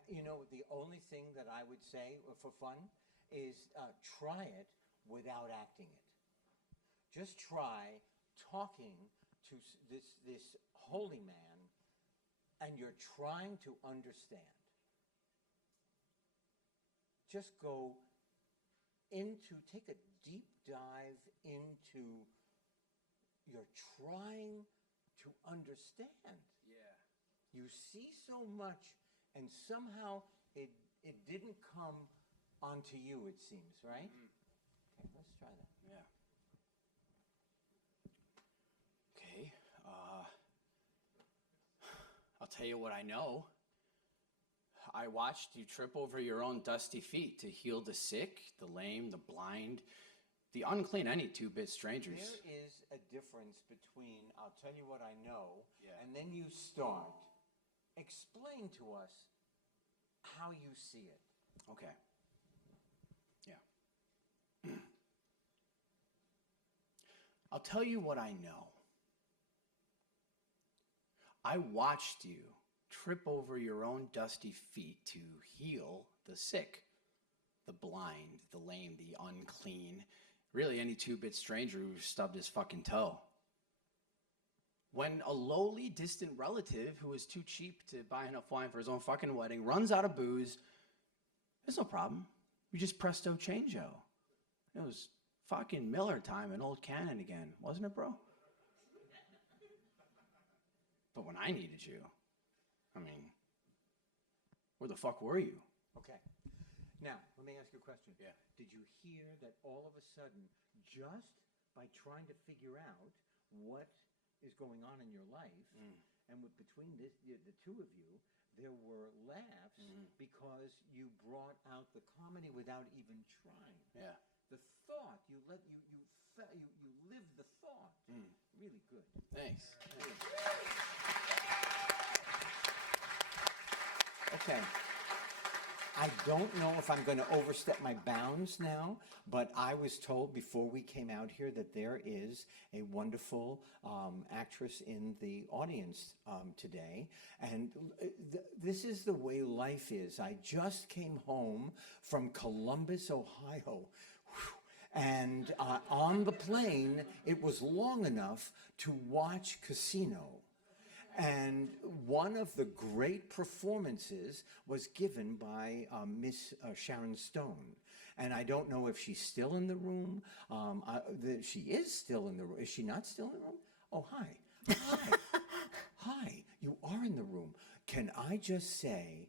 You know, the only thing that I would say for fun is try it without acting it. Just try talking to this holy man, and you're trying to understand. Just go take a deep dive into, you're trying to understand. Yeah. You see so much, and somehow it didn't come onto you, it seems, right? Okay, let's try that. Yeah. Okay. I'll tell you what I know. I watched you trip over your own dusty feet to heal the sick, the lame, the blind, the unclean, any two-bit strangers. There is a difference between, I'll tell you what I know, Yeah. and then you start. Explain to us how you see it. Okay. Yeah. I'll tell you what I know. I watched you trip over your own dusty feet to heal the sick, the blind, the lame, the unclean, really any two-bit stranger who stubbed his fucking toe. When a lowly, distant relative who is too cheap to buy enough wine for his own fucking wedding runs out of booze, there's no problem. You just presto changeo. It was fucking Miller time in Old Cannon again, wasn't it, bro? But when I needed you, I mean, where the fuck were you? Okay. Now, let me ask you a question. Yeah. Did you hear that all of a sudden, just by trying to figure out what is going on in your life, and between the two of you, there were laughs because you brought out the comedy without even trying. Yeah. The thought, you lived the thought. Really good. Thanks. Okay. I don't know if I'm going to overstep my bounds now, but I was told before we came out here that there is a wonderful actress in the audience today. And this is the way life is. I just came home from Columbus, Ohio. And on the plane, it was long enough to watch Casino. And one of the great performances was given by Miss Sharon Stone. And I don't know if she's still in the room. She is still in the room. Is she not still in the room? Oh, hi. Hi. Hi. You are in the room. Can I just say,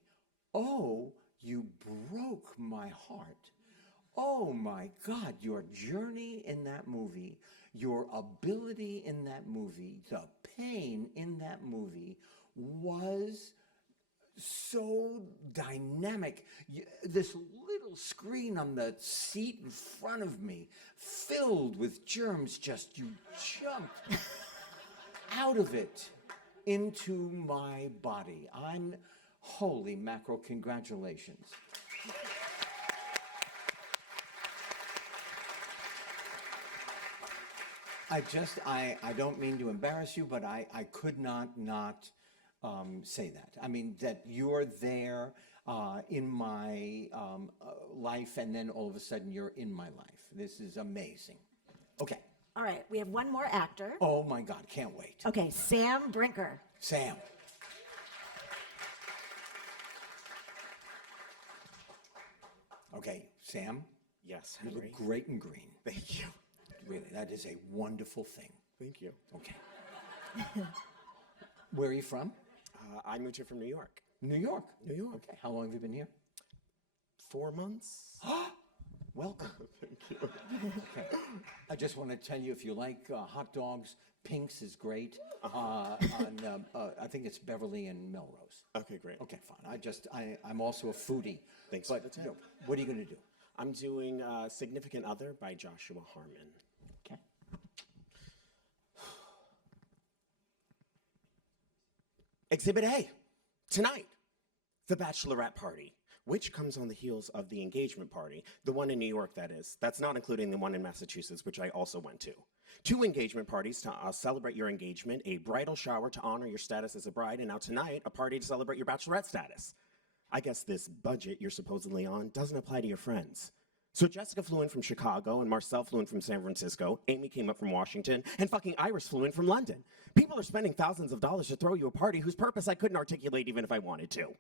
oh, you broke my heart. Oh, my God, your journey in that movie, your ability in that movie, the pain in that movie was so dynamic. This little screen on the seat in front of me, filled with germs, just you jumped out of it into my body. Holy mackerel, congratulations. I don't mean to embarrass you, but I could not say that. I mean, that you're there in my life, and then all of a sudden you're in my life. This is amazing. Okay. All right, we have one more actor. Oh my God, can't wait. Okay, Sam Brinker. Sam. Okay, Sam. Yes, You Henry. look great in green. Thank you. Really, that is a wonderful thing. Thank you. Okay. Where are you from? I moved here from New York. New York. New York. Okay. How long have you been here? 4 months. Welcome. Thank you. Okay. I just want to tell you, if you like hot dogs, Pink's is great. I think it's Beverly and Melrose. Okay, great. Okay, fine. I'm also a foodie. Thanks But for the tip. what are you going to do? I'm doing Significant Other by Joshua Harmon. Okay. Exhibit A. Tonight, the bachelorette party, which comes on the heels of the engagement party, the one in New York, that is. That's not including the one in Massachusetts, which I also went to. 2 engagement parties to celebrate your engagement, a bridal shower to honor your status as a bride, and now tonight, a party to celebrate your bachelorette status. I guess this budget you're supposedly on doesn't apply to your friends. So Jessica flew in from Chicago, and Marcel flew in from San Francisco, Amy came up from Washington, and fucking Iris flew in from London. People are spending thousands of dollars to throw you a party whose purpose I couldn't articulate even if I wanted to.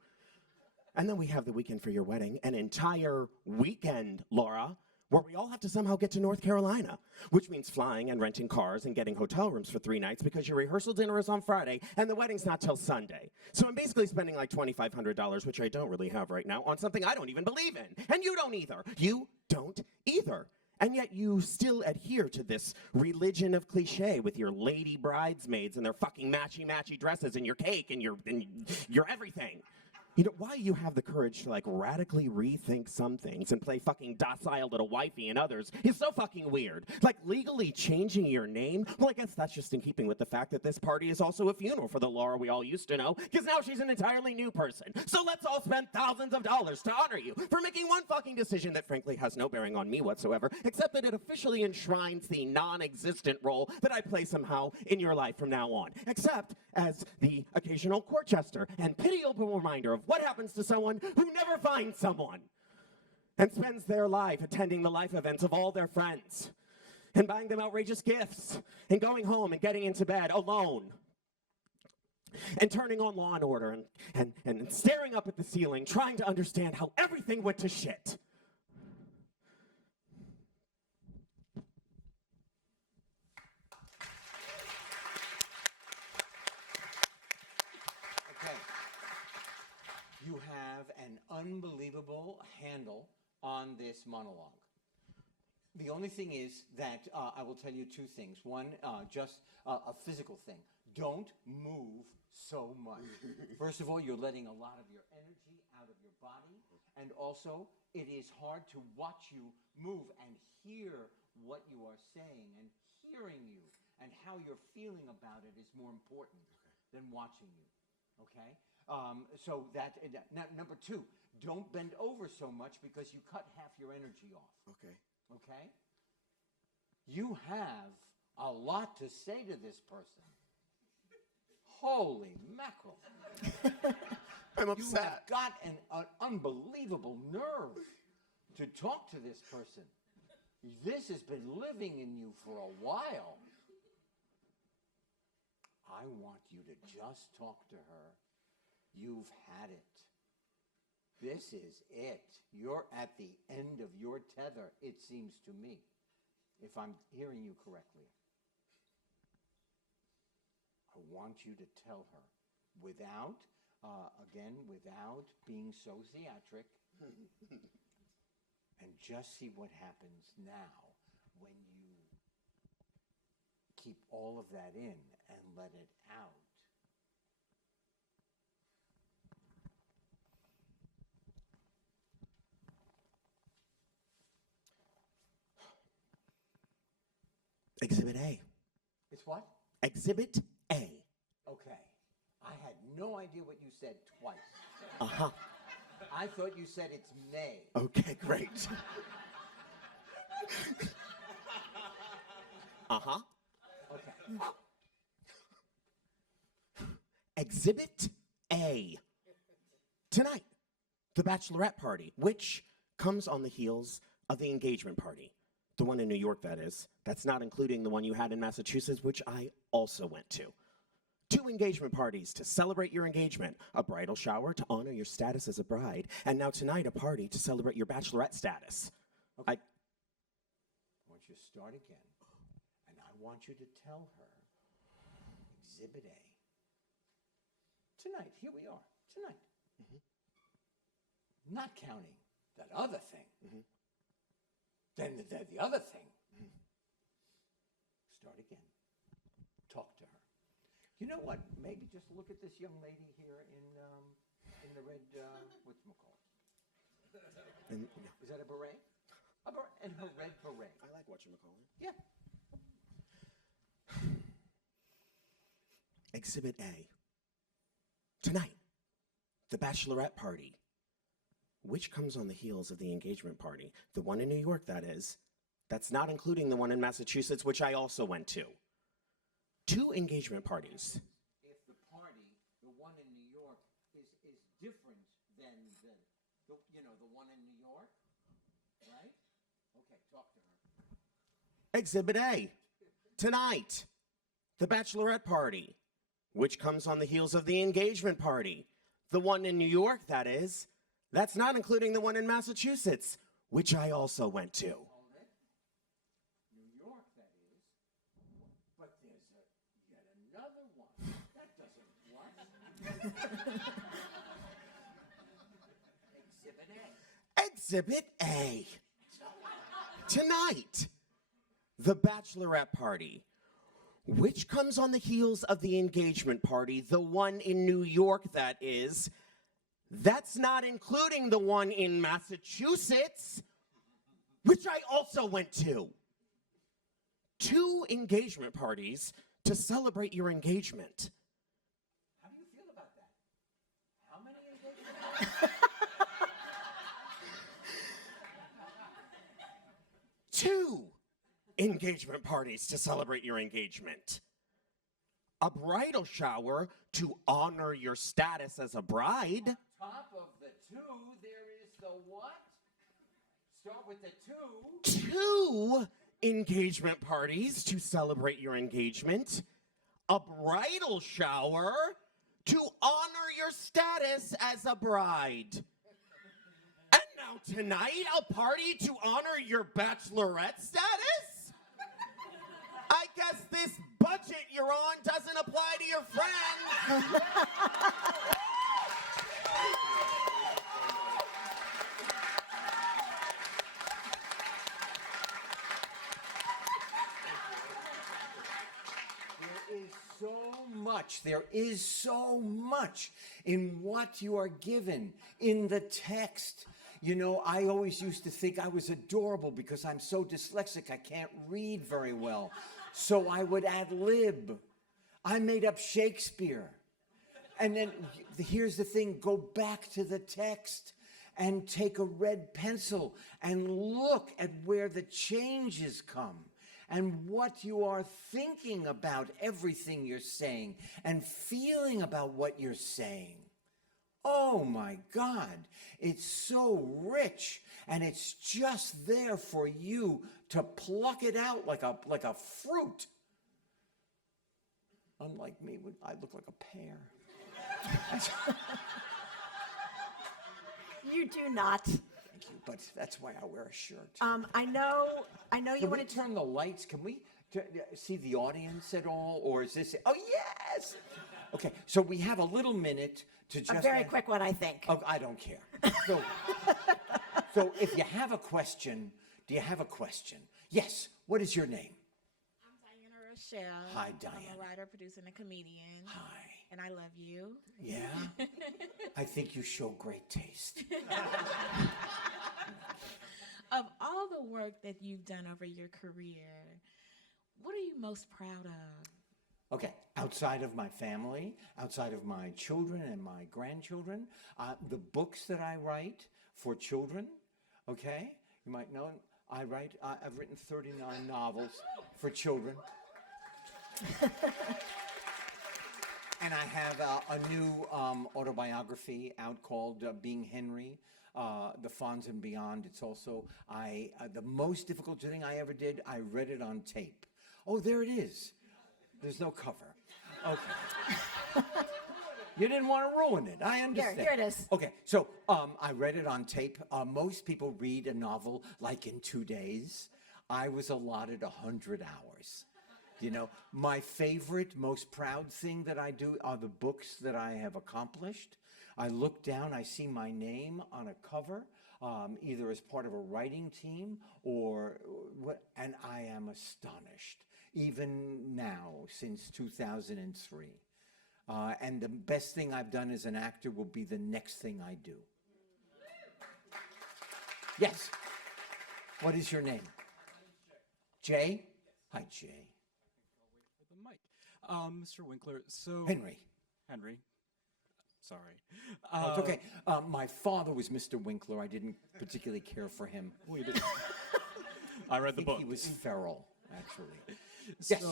And then we have the weekend for your wedding, an entire weekend, Laura, where we all have to somehow get to North Carolina, which means flying and renting cars and getting hotel rooms for 3 nights because your rehearsal dinner is on Friday and the wedding's not till Sunday. So I'm basically spending like $2,500, which I don't really have right now, on something I don't even believe in. And you don't either. You don't either. And yet you still adhere to this religion of cliche with your lady bridesmaids and their fucking matchy-matchy dresses and your cake and your everything. You know, why you have the courage to, like, radically rethink some things and play fucking docile little wifey and others is so fucking weird. Like, legally changing your name? Well, I guess that's just in keeping with the fact that this party is also a funeral for the Laura we all used to know, because now she's an entirely new person. So let's all spend thousands of dollars to honor you for making one fucking decision that frankly has no bearing on me whatsoever, except that it officially enshrines the non-existent role that I play somehow in your life from now on. Except, as the occasional court jester and pitiable reminder of what happens to someone who never finds someone and spends their life attending the life events of all their friends and buying them outrageous gifts and going home and getting into bed alone and turning on Law and Order and staring up at the ceiling, trying to understand how everything went to shit. Okay. You have an unbelievable handle on this monologue. The only thing is that I will tell you two things. One, just a physical thing. Don't move so much. First of all, you're letting a lot of your energy out of your body. And also, it is hard to watch you move and hear what you are saying. And hearing you and how you're feeling about it is more important than watching you. Okay? So that, now, number two, don't bend over so much because you cut half your energy off. Okay. Okay? You have a lot to say to this person. Holy mackerel. I'm You upset. have got an unbelievable nerve to talk to this person. This has been living in you for a while. I want you to just talk to her. You've had it. This is it. You're at the end of your tether, it seems to me, if I'm hearing you correctly. I want you to tell her without, without being so theatric, and just see what happens now when you keep all of that in and let it out. Exhibit A. It's what? Exhibit A. Okay. I had no idea what you said twice. Uh-huh. I thought you said it's May. Okay, great. Uh-huh. Okay. Exhibit A. Tonight, the bachelorette party, which comes on the heels of the engagement party. The one in New York, that is. That's not including the one you had in Massachusetts, which I also went to. 2 engagement parties to celebrate your engagement, a bridal shower to honor your status as a bride, and now tonight a party to celebrate your bachelorette status. Okay. I want you to start again, and I want you to tell her, Exhibit A. Tonight, here we are, tonight. Not counting that other thing. Then the other thing. Start again. Talk to her. You know what? Maybe just look at this young lady here in the red, whatchamacallit? Is that a beret? And her red beret. I like whatchamacallit. Yeah. Exhibit A. Tonight, the bachelorette party, which comes on the heels of the engagement party. The one in New York, that is. That's not including the one in Massachusetts, which I also went to. 2 engagement parties. If the party, the one in New York, is different than the one in New York, right? Okay, talk to her. Exhibit A. Tonight, the bachelorette party, which comes on the heels of the engagement party. The one in New York, that is. That's not including the one in Massachusetts, which I also went to. New York, that is. But there's yet another one. That doesn't what? Exhibit A. Exhibit A. Tonight, the bachelorette party, which comes on the heels of the engagement party, the one in New York, that is. That's not including the one in Massachusetts, which I also went to. 2 engagement parties to celebrate your engagement. How do you feel about that? How many engagements? 2 engagement parties to celebrate your engagement. a bridal shower to honor your status as a bride. Top of the two, there is the what? Start with the two. 2 engagement parties to celebrate your engagement. A bridal shower to honor your status as a bride. And now tonight, a party to honor your bachelorette status? I guess this budget you're on doesn't apply to your friends. There is so much in what you are given in the text. You know, I always used to think I was adorable because I'm so dyslexic, I can't read very well. So I would ad lib. I made up Shakespeare. And then here's the thing, go back to the text and take a red pencil and look at where the changes come and what you are thinking about everything you're saying and feeling about what you're saying. Oh my God, it's so rich, and it's just there for you to pluck it out like a fruit. Unlike me, I look like a pear. You do not. Thank you, but that's why I wear a shirt. I know you Can we wanted to. turn the lights? Can we see the audience at all? Or is this... Oh, yes! Okay, so we have a little minute to just... A very quick one, I think. Oh, I don't care. So if you have a question, do you have a question? Yes, what is your name? I'm Diana Rochelle. Hi, I'm Diana. a writer, producer, and a comedian. Hi. And I love you. Yeah? I think you show great taste. Of all the work that you've done over your career, what are you most proud of? Okay, outside of my family, outside of my children and my grandchildren, the books that I write for children, okay? You might know, I've written 39 novels for children. And I have a new autobiography out called Being Henry, The Fonz and Beyond. It's also, the most difficult thing I ever did, I read it on tape. Oh, there it is. There's no cover. Okay. You didn't want to ruin it. I understand. Here it is. Okay, so I read it on tape. Most people read a novel like in 2 days. I was allotted 100 hours. You know, my favorite, most proud thing that I do are the books that I have accomplished. I look down, I see my name on a cover, either as part of a writing team or what, and I am astonished, even now, since 2003. And the best thing I've done as an actor will be the next thing I do. Yes. What is your name? Jay? Hi, Jay. The mic. Mr. Winkler, so... Henry. Henry. Sorry. Oh, it's okay. My father was Mr. Winkler. I didn't particularly care for him. Well, you did. I read the book. He was feral, actually. So, Yes.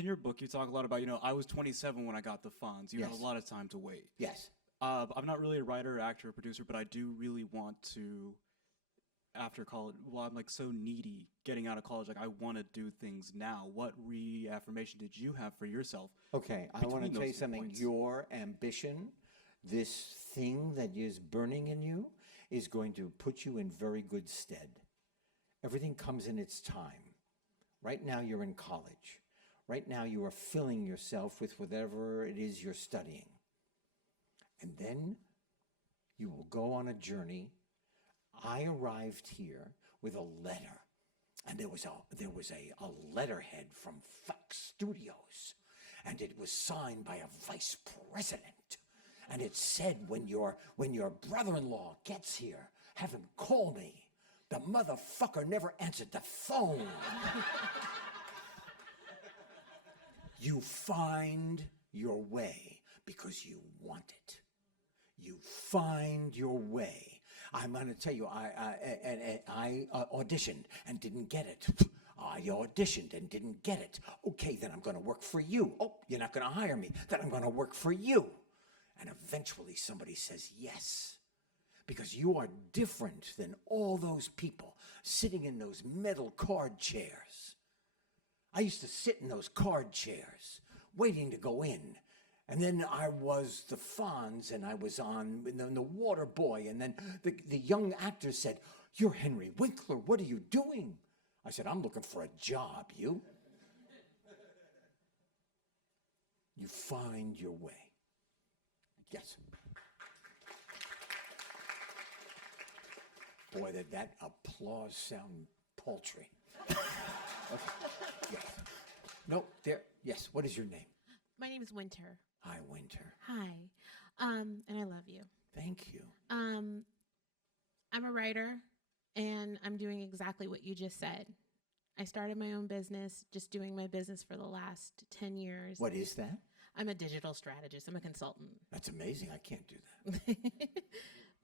in your book, you talk a lot about, I was 27 when I got the Fonz. You Yes. had a lot of time to wait. Yes. I'm not really a writer, actor, producer, but I do really want to, after college, well, I'm like so needy getting out of college, like I want to do things now. What reaffirmation did you have for yourself? Okay, I want to between tell you those two something. points? Your ambition, this thing that is burning in you, is going to put you in very good stead. Everything comes in its time. Right now you're in college. Right now you are filling yourself with whatever it is you're studying. And then you will go on a journey. I arrived here with a letter, and there was a letterhead from Fox Studios, and it was signed by a vice president, and it said, when your brother-in-law gets here, have him call me. The motherfucker never answered the phone. You find your way because you want it. You find your way. I'm going to tell you, I auditioned and didn't get it. I auditioned and didn't get it. Okay, then I'm going to work for you. Oh, you're not going to hire me. Then I'm going to work for you. And eventually somebody says yes. Because you are different than all those people sitting in those metal card chairs. I used to sit in those card chairs, waiting to go in. And then I was the Fonz, and I was on the Water Boy. And then the young actors said, "You're Henry Winkler. What are you doing?" I said, "I'm looking for a job. You?" You find your way. Yes. Boy, did that applause sound paltry. Okay. Yes. No, there. Yes. What is your name? My name is Winter. Hi, Winter. Hi. And I love you. Thank you. I'm a writer, and I'm doing exactly what you just said. I started my own business, just doing my business for the last 10 years. What is that? I'm a digital strategist. I'm a consultant. That's amazing. I can't do that.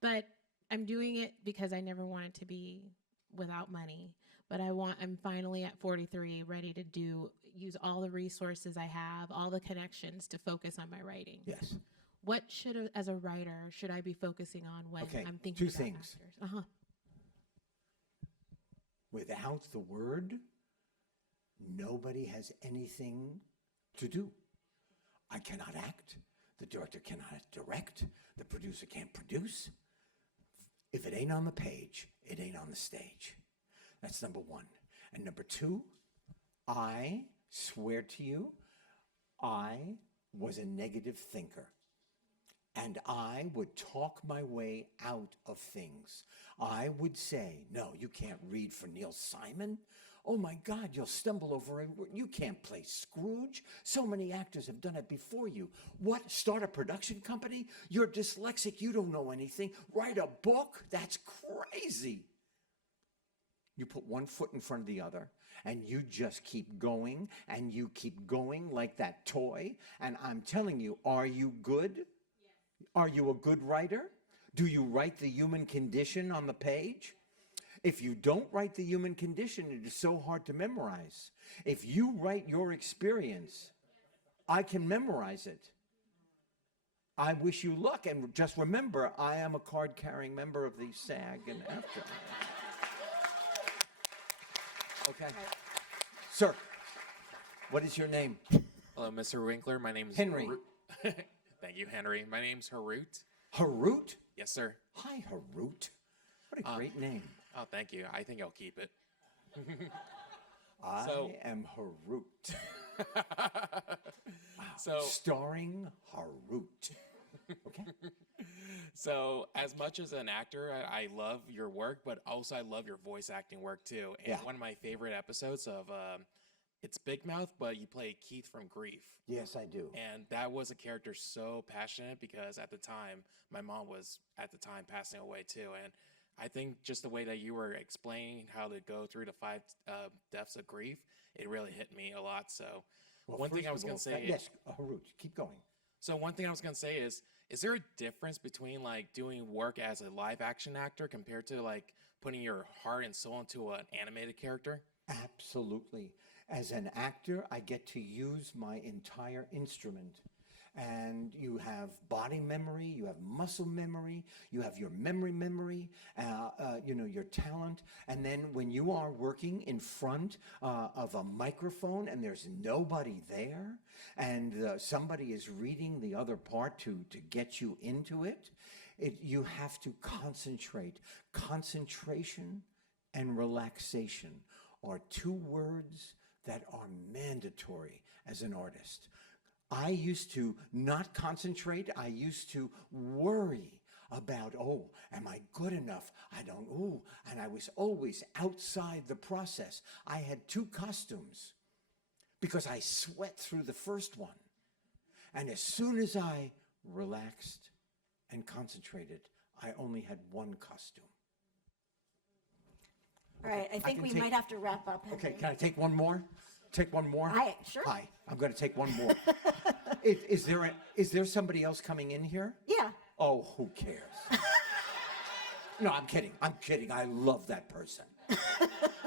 But I'm doing it because I never wanted to be without money. But I'm finally at 43, ready to use all the resources I have, all the connections to focus on my writing. Yes. What as a writer, should I be focusing on when I'm thinking two about things. actors? Without the word, nobody has anything to do. I cannot act. The director cannot direct. The producer can't produce. If it ain't on the page, it ain't on the stage. That's number one. And number two, I swear to you, I was a negative thinker. And I would talk my way out of things. I would say, "No, you can't read for Neil Simon. Oh my God, you'll stumble over it. You can't play Scrooge. So many actors have done it before you. What, start a production company? You're dyslexic, you don't know anything. Write a book? That's crazy." You put one foot in front of the other, and you just keep going, and you keep going like that toy. And I'm telling you, are you good? Yes. Are you a good writer? Do you write the human condition on the page? If you don't write the human condition, it is so hard to memorize. If you write your experience, I can memorize it. I wish you luck, and just remember, I am a card-carrying member of the SAG and AFTRA. Okay. Sir, what is your name? Hello, Mr. Winkler. My name is Henry. Thank you, Henry. My name's Harut. Harut? Yes, sir. Hi, Harut. What a great name. Oh, thank you. I think I'll keep it. I am Harut. Wow. Starring Harut. Okay. So, as much as an actor, I love your work, but also I love your voice acting work too. And Yeah. one of my favorite episodes of it's Big Mouth, but you play Keith from Grief. Yes, I do. And that was a character so passionate because at the time, my mom was at the time passing away too. And I think just the way that you were explaining how to go through the 5 deaths of grief, it really hit me a lot. So Well, one thing first I of was going all, to say yes, Harut, keep going. So one thing I was going to say is there a difference between like doing work as a live action actor compared to like putting your heart and soul into an animated character? Absolutely. As an actor, I get to use my entire instrument. And you have body memory, you have muscle memory, you have your memory, your talent. And then when you are working in front of a microphone and there's nobody there, and somebody is reading the other part to get you into it, you have to concentrate. Concentration and relaxation are 2 words that are mandatory as an artist. I used to not concentrate. I used to worry about, am I good enough? And I was always outside the process. I had 2 costumes because I sweat through the first one. And as soon as I relaxed and concentrated, I only had 1 costume. All right, I think we might have to wrap up. Okay, Henry. can I take one more? Take one more? Sure. Hi, I'm going to take one more. Is there somebody else coming in here? Yeah. Oh, who cares? No, I'm kidding. I love that person.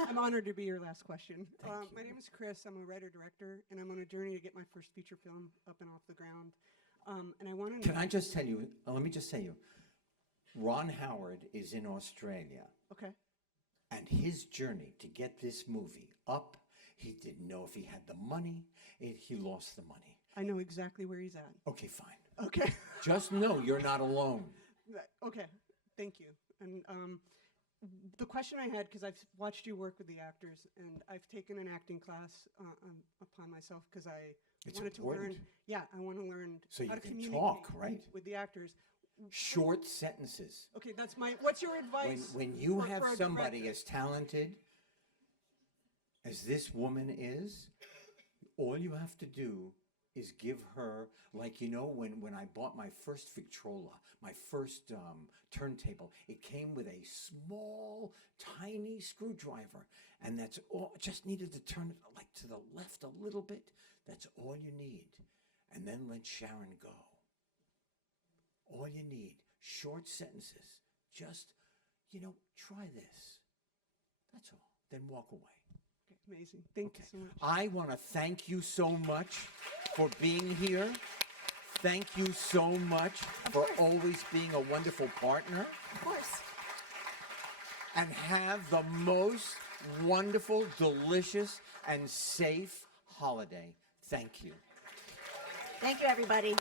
I'm honored to be your last question. Thank My name is Chris. I'm a writer-director, and I'm on a journey to get my first feature film up and off the ground. And I want to Can I just tell you, let me just tell you, Ron Howard is in Australia, Okay. and his journey to get this movie up, he didn't know if he had the money, he lost the money. I know exactly where he's at. Okay, fine. Okay. Just know you're not alone. Okay. Thank you. And the question I had, because I've watched you work with the actors, and I've taken an acting class upon myself because I wanted to learn. Yeah, I want to learn So how you to can communicate talk, right? with the actors. Short sentences. Okay, that's my. What's your advice? When you for have a somebody director? as talented as this woman is, all you have to do is give her, like, you know, when I bought my first Victrola, my first turntable, it came with a small, tiny screwdriver, and that's all, just needed to turn it like to the left a little bit. That's all you need. And then let Sharon go. All you need, short sentences. Just, you know, try this. That's all. Then walk away. Okay, amazing. Thank you so much. I want to thank you so much for being here. Thank you so much for always being a wonderful partner. Of course. And have the most wonderful, delicious, and safe holiday. Thank you. Thank you, everybody.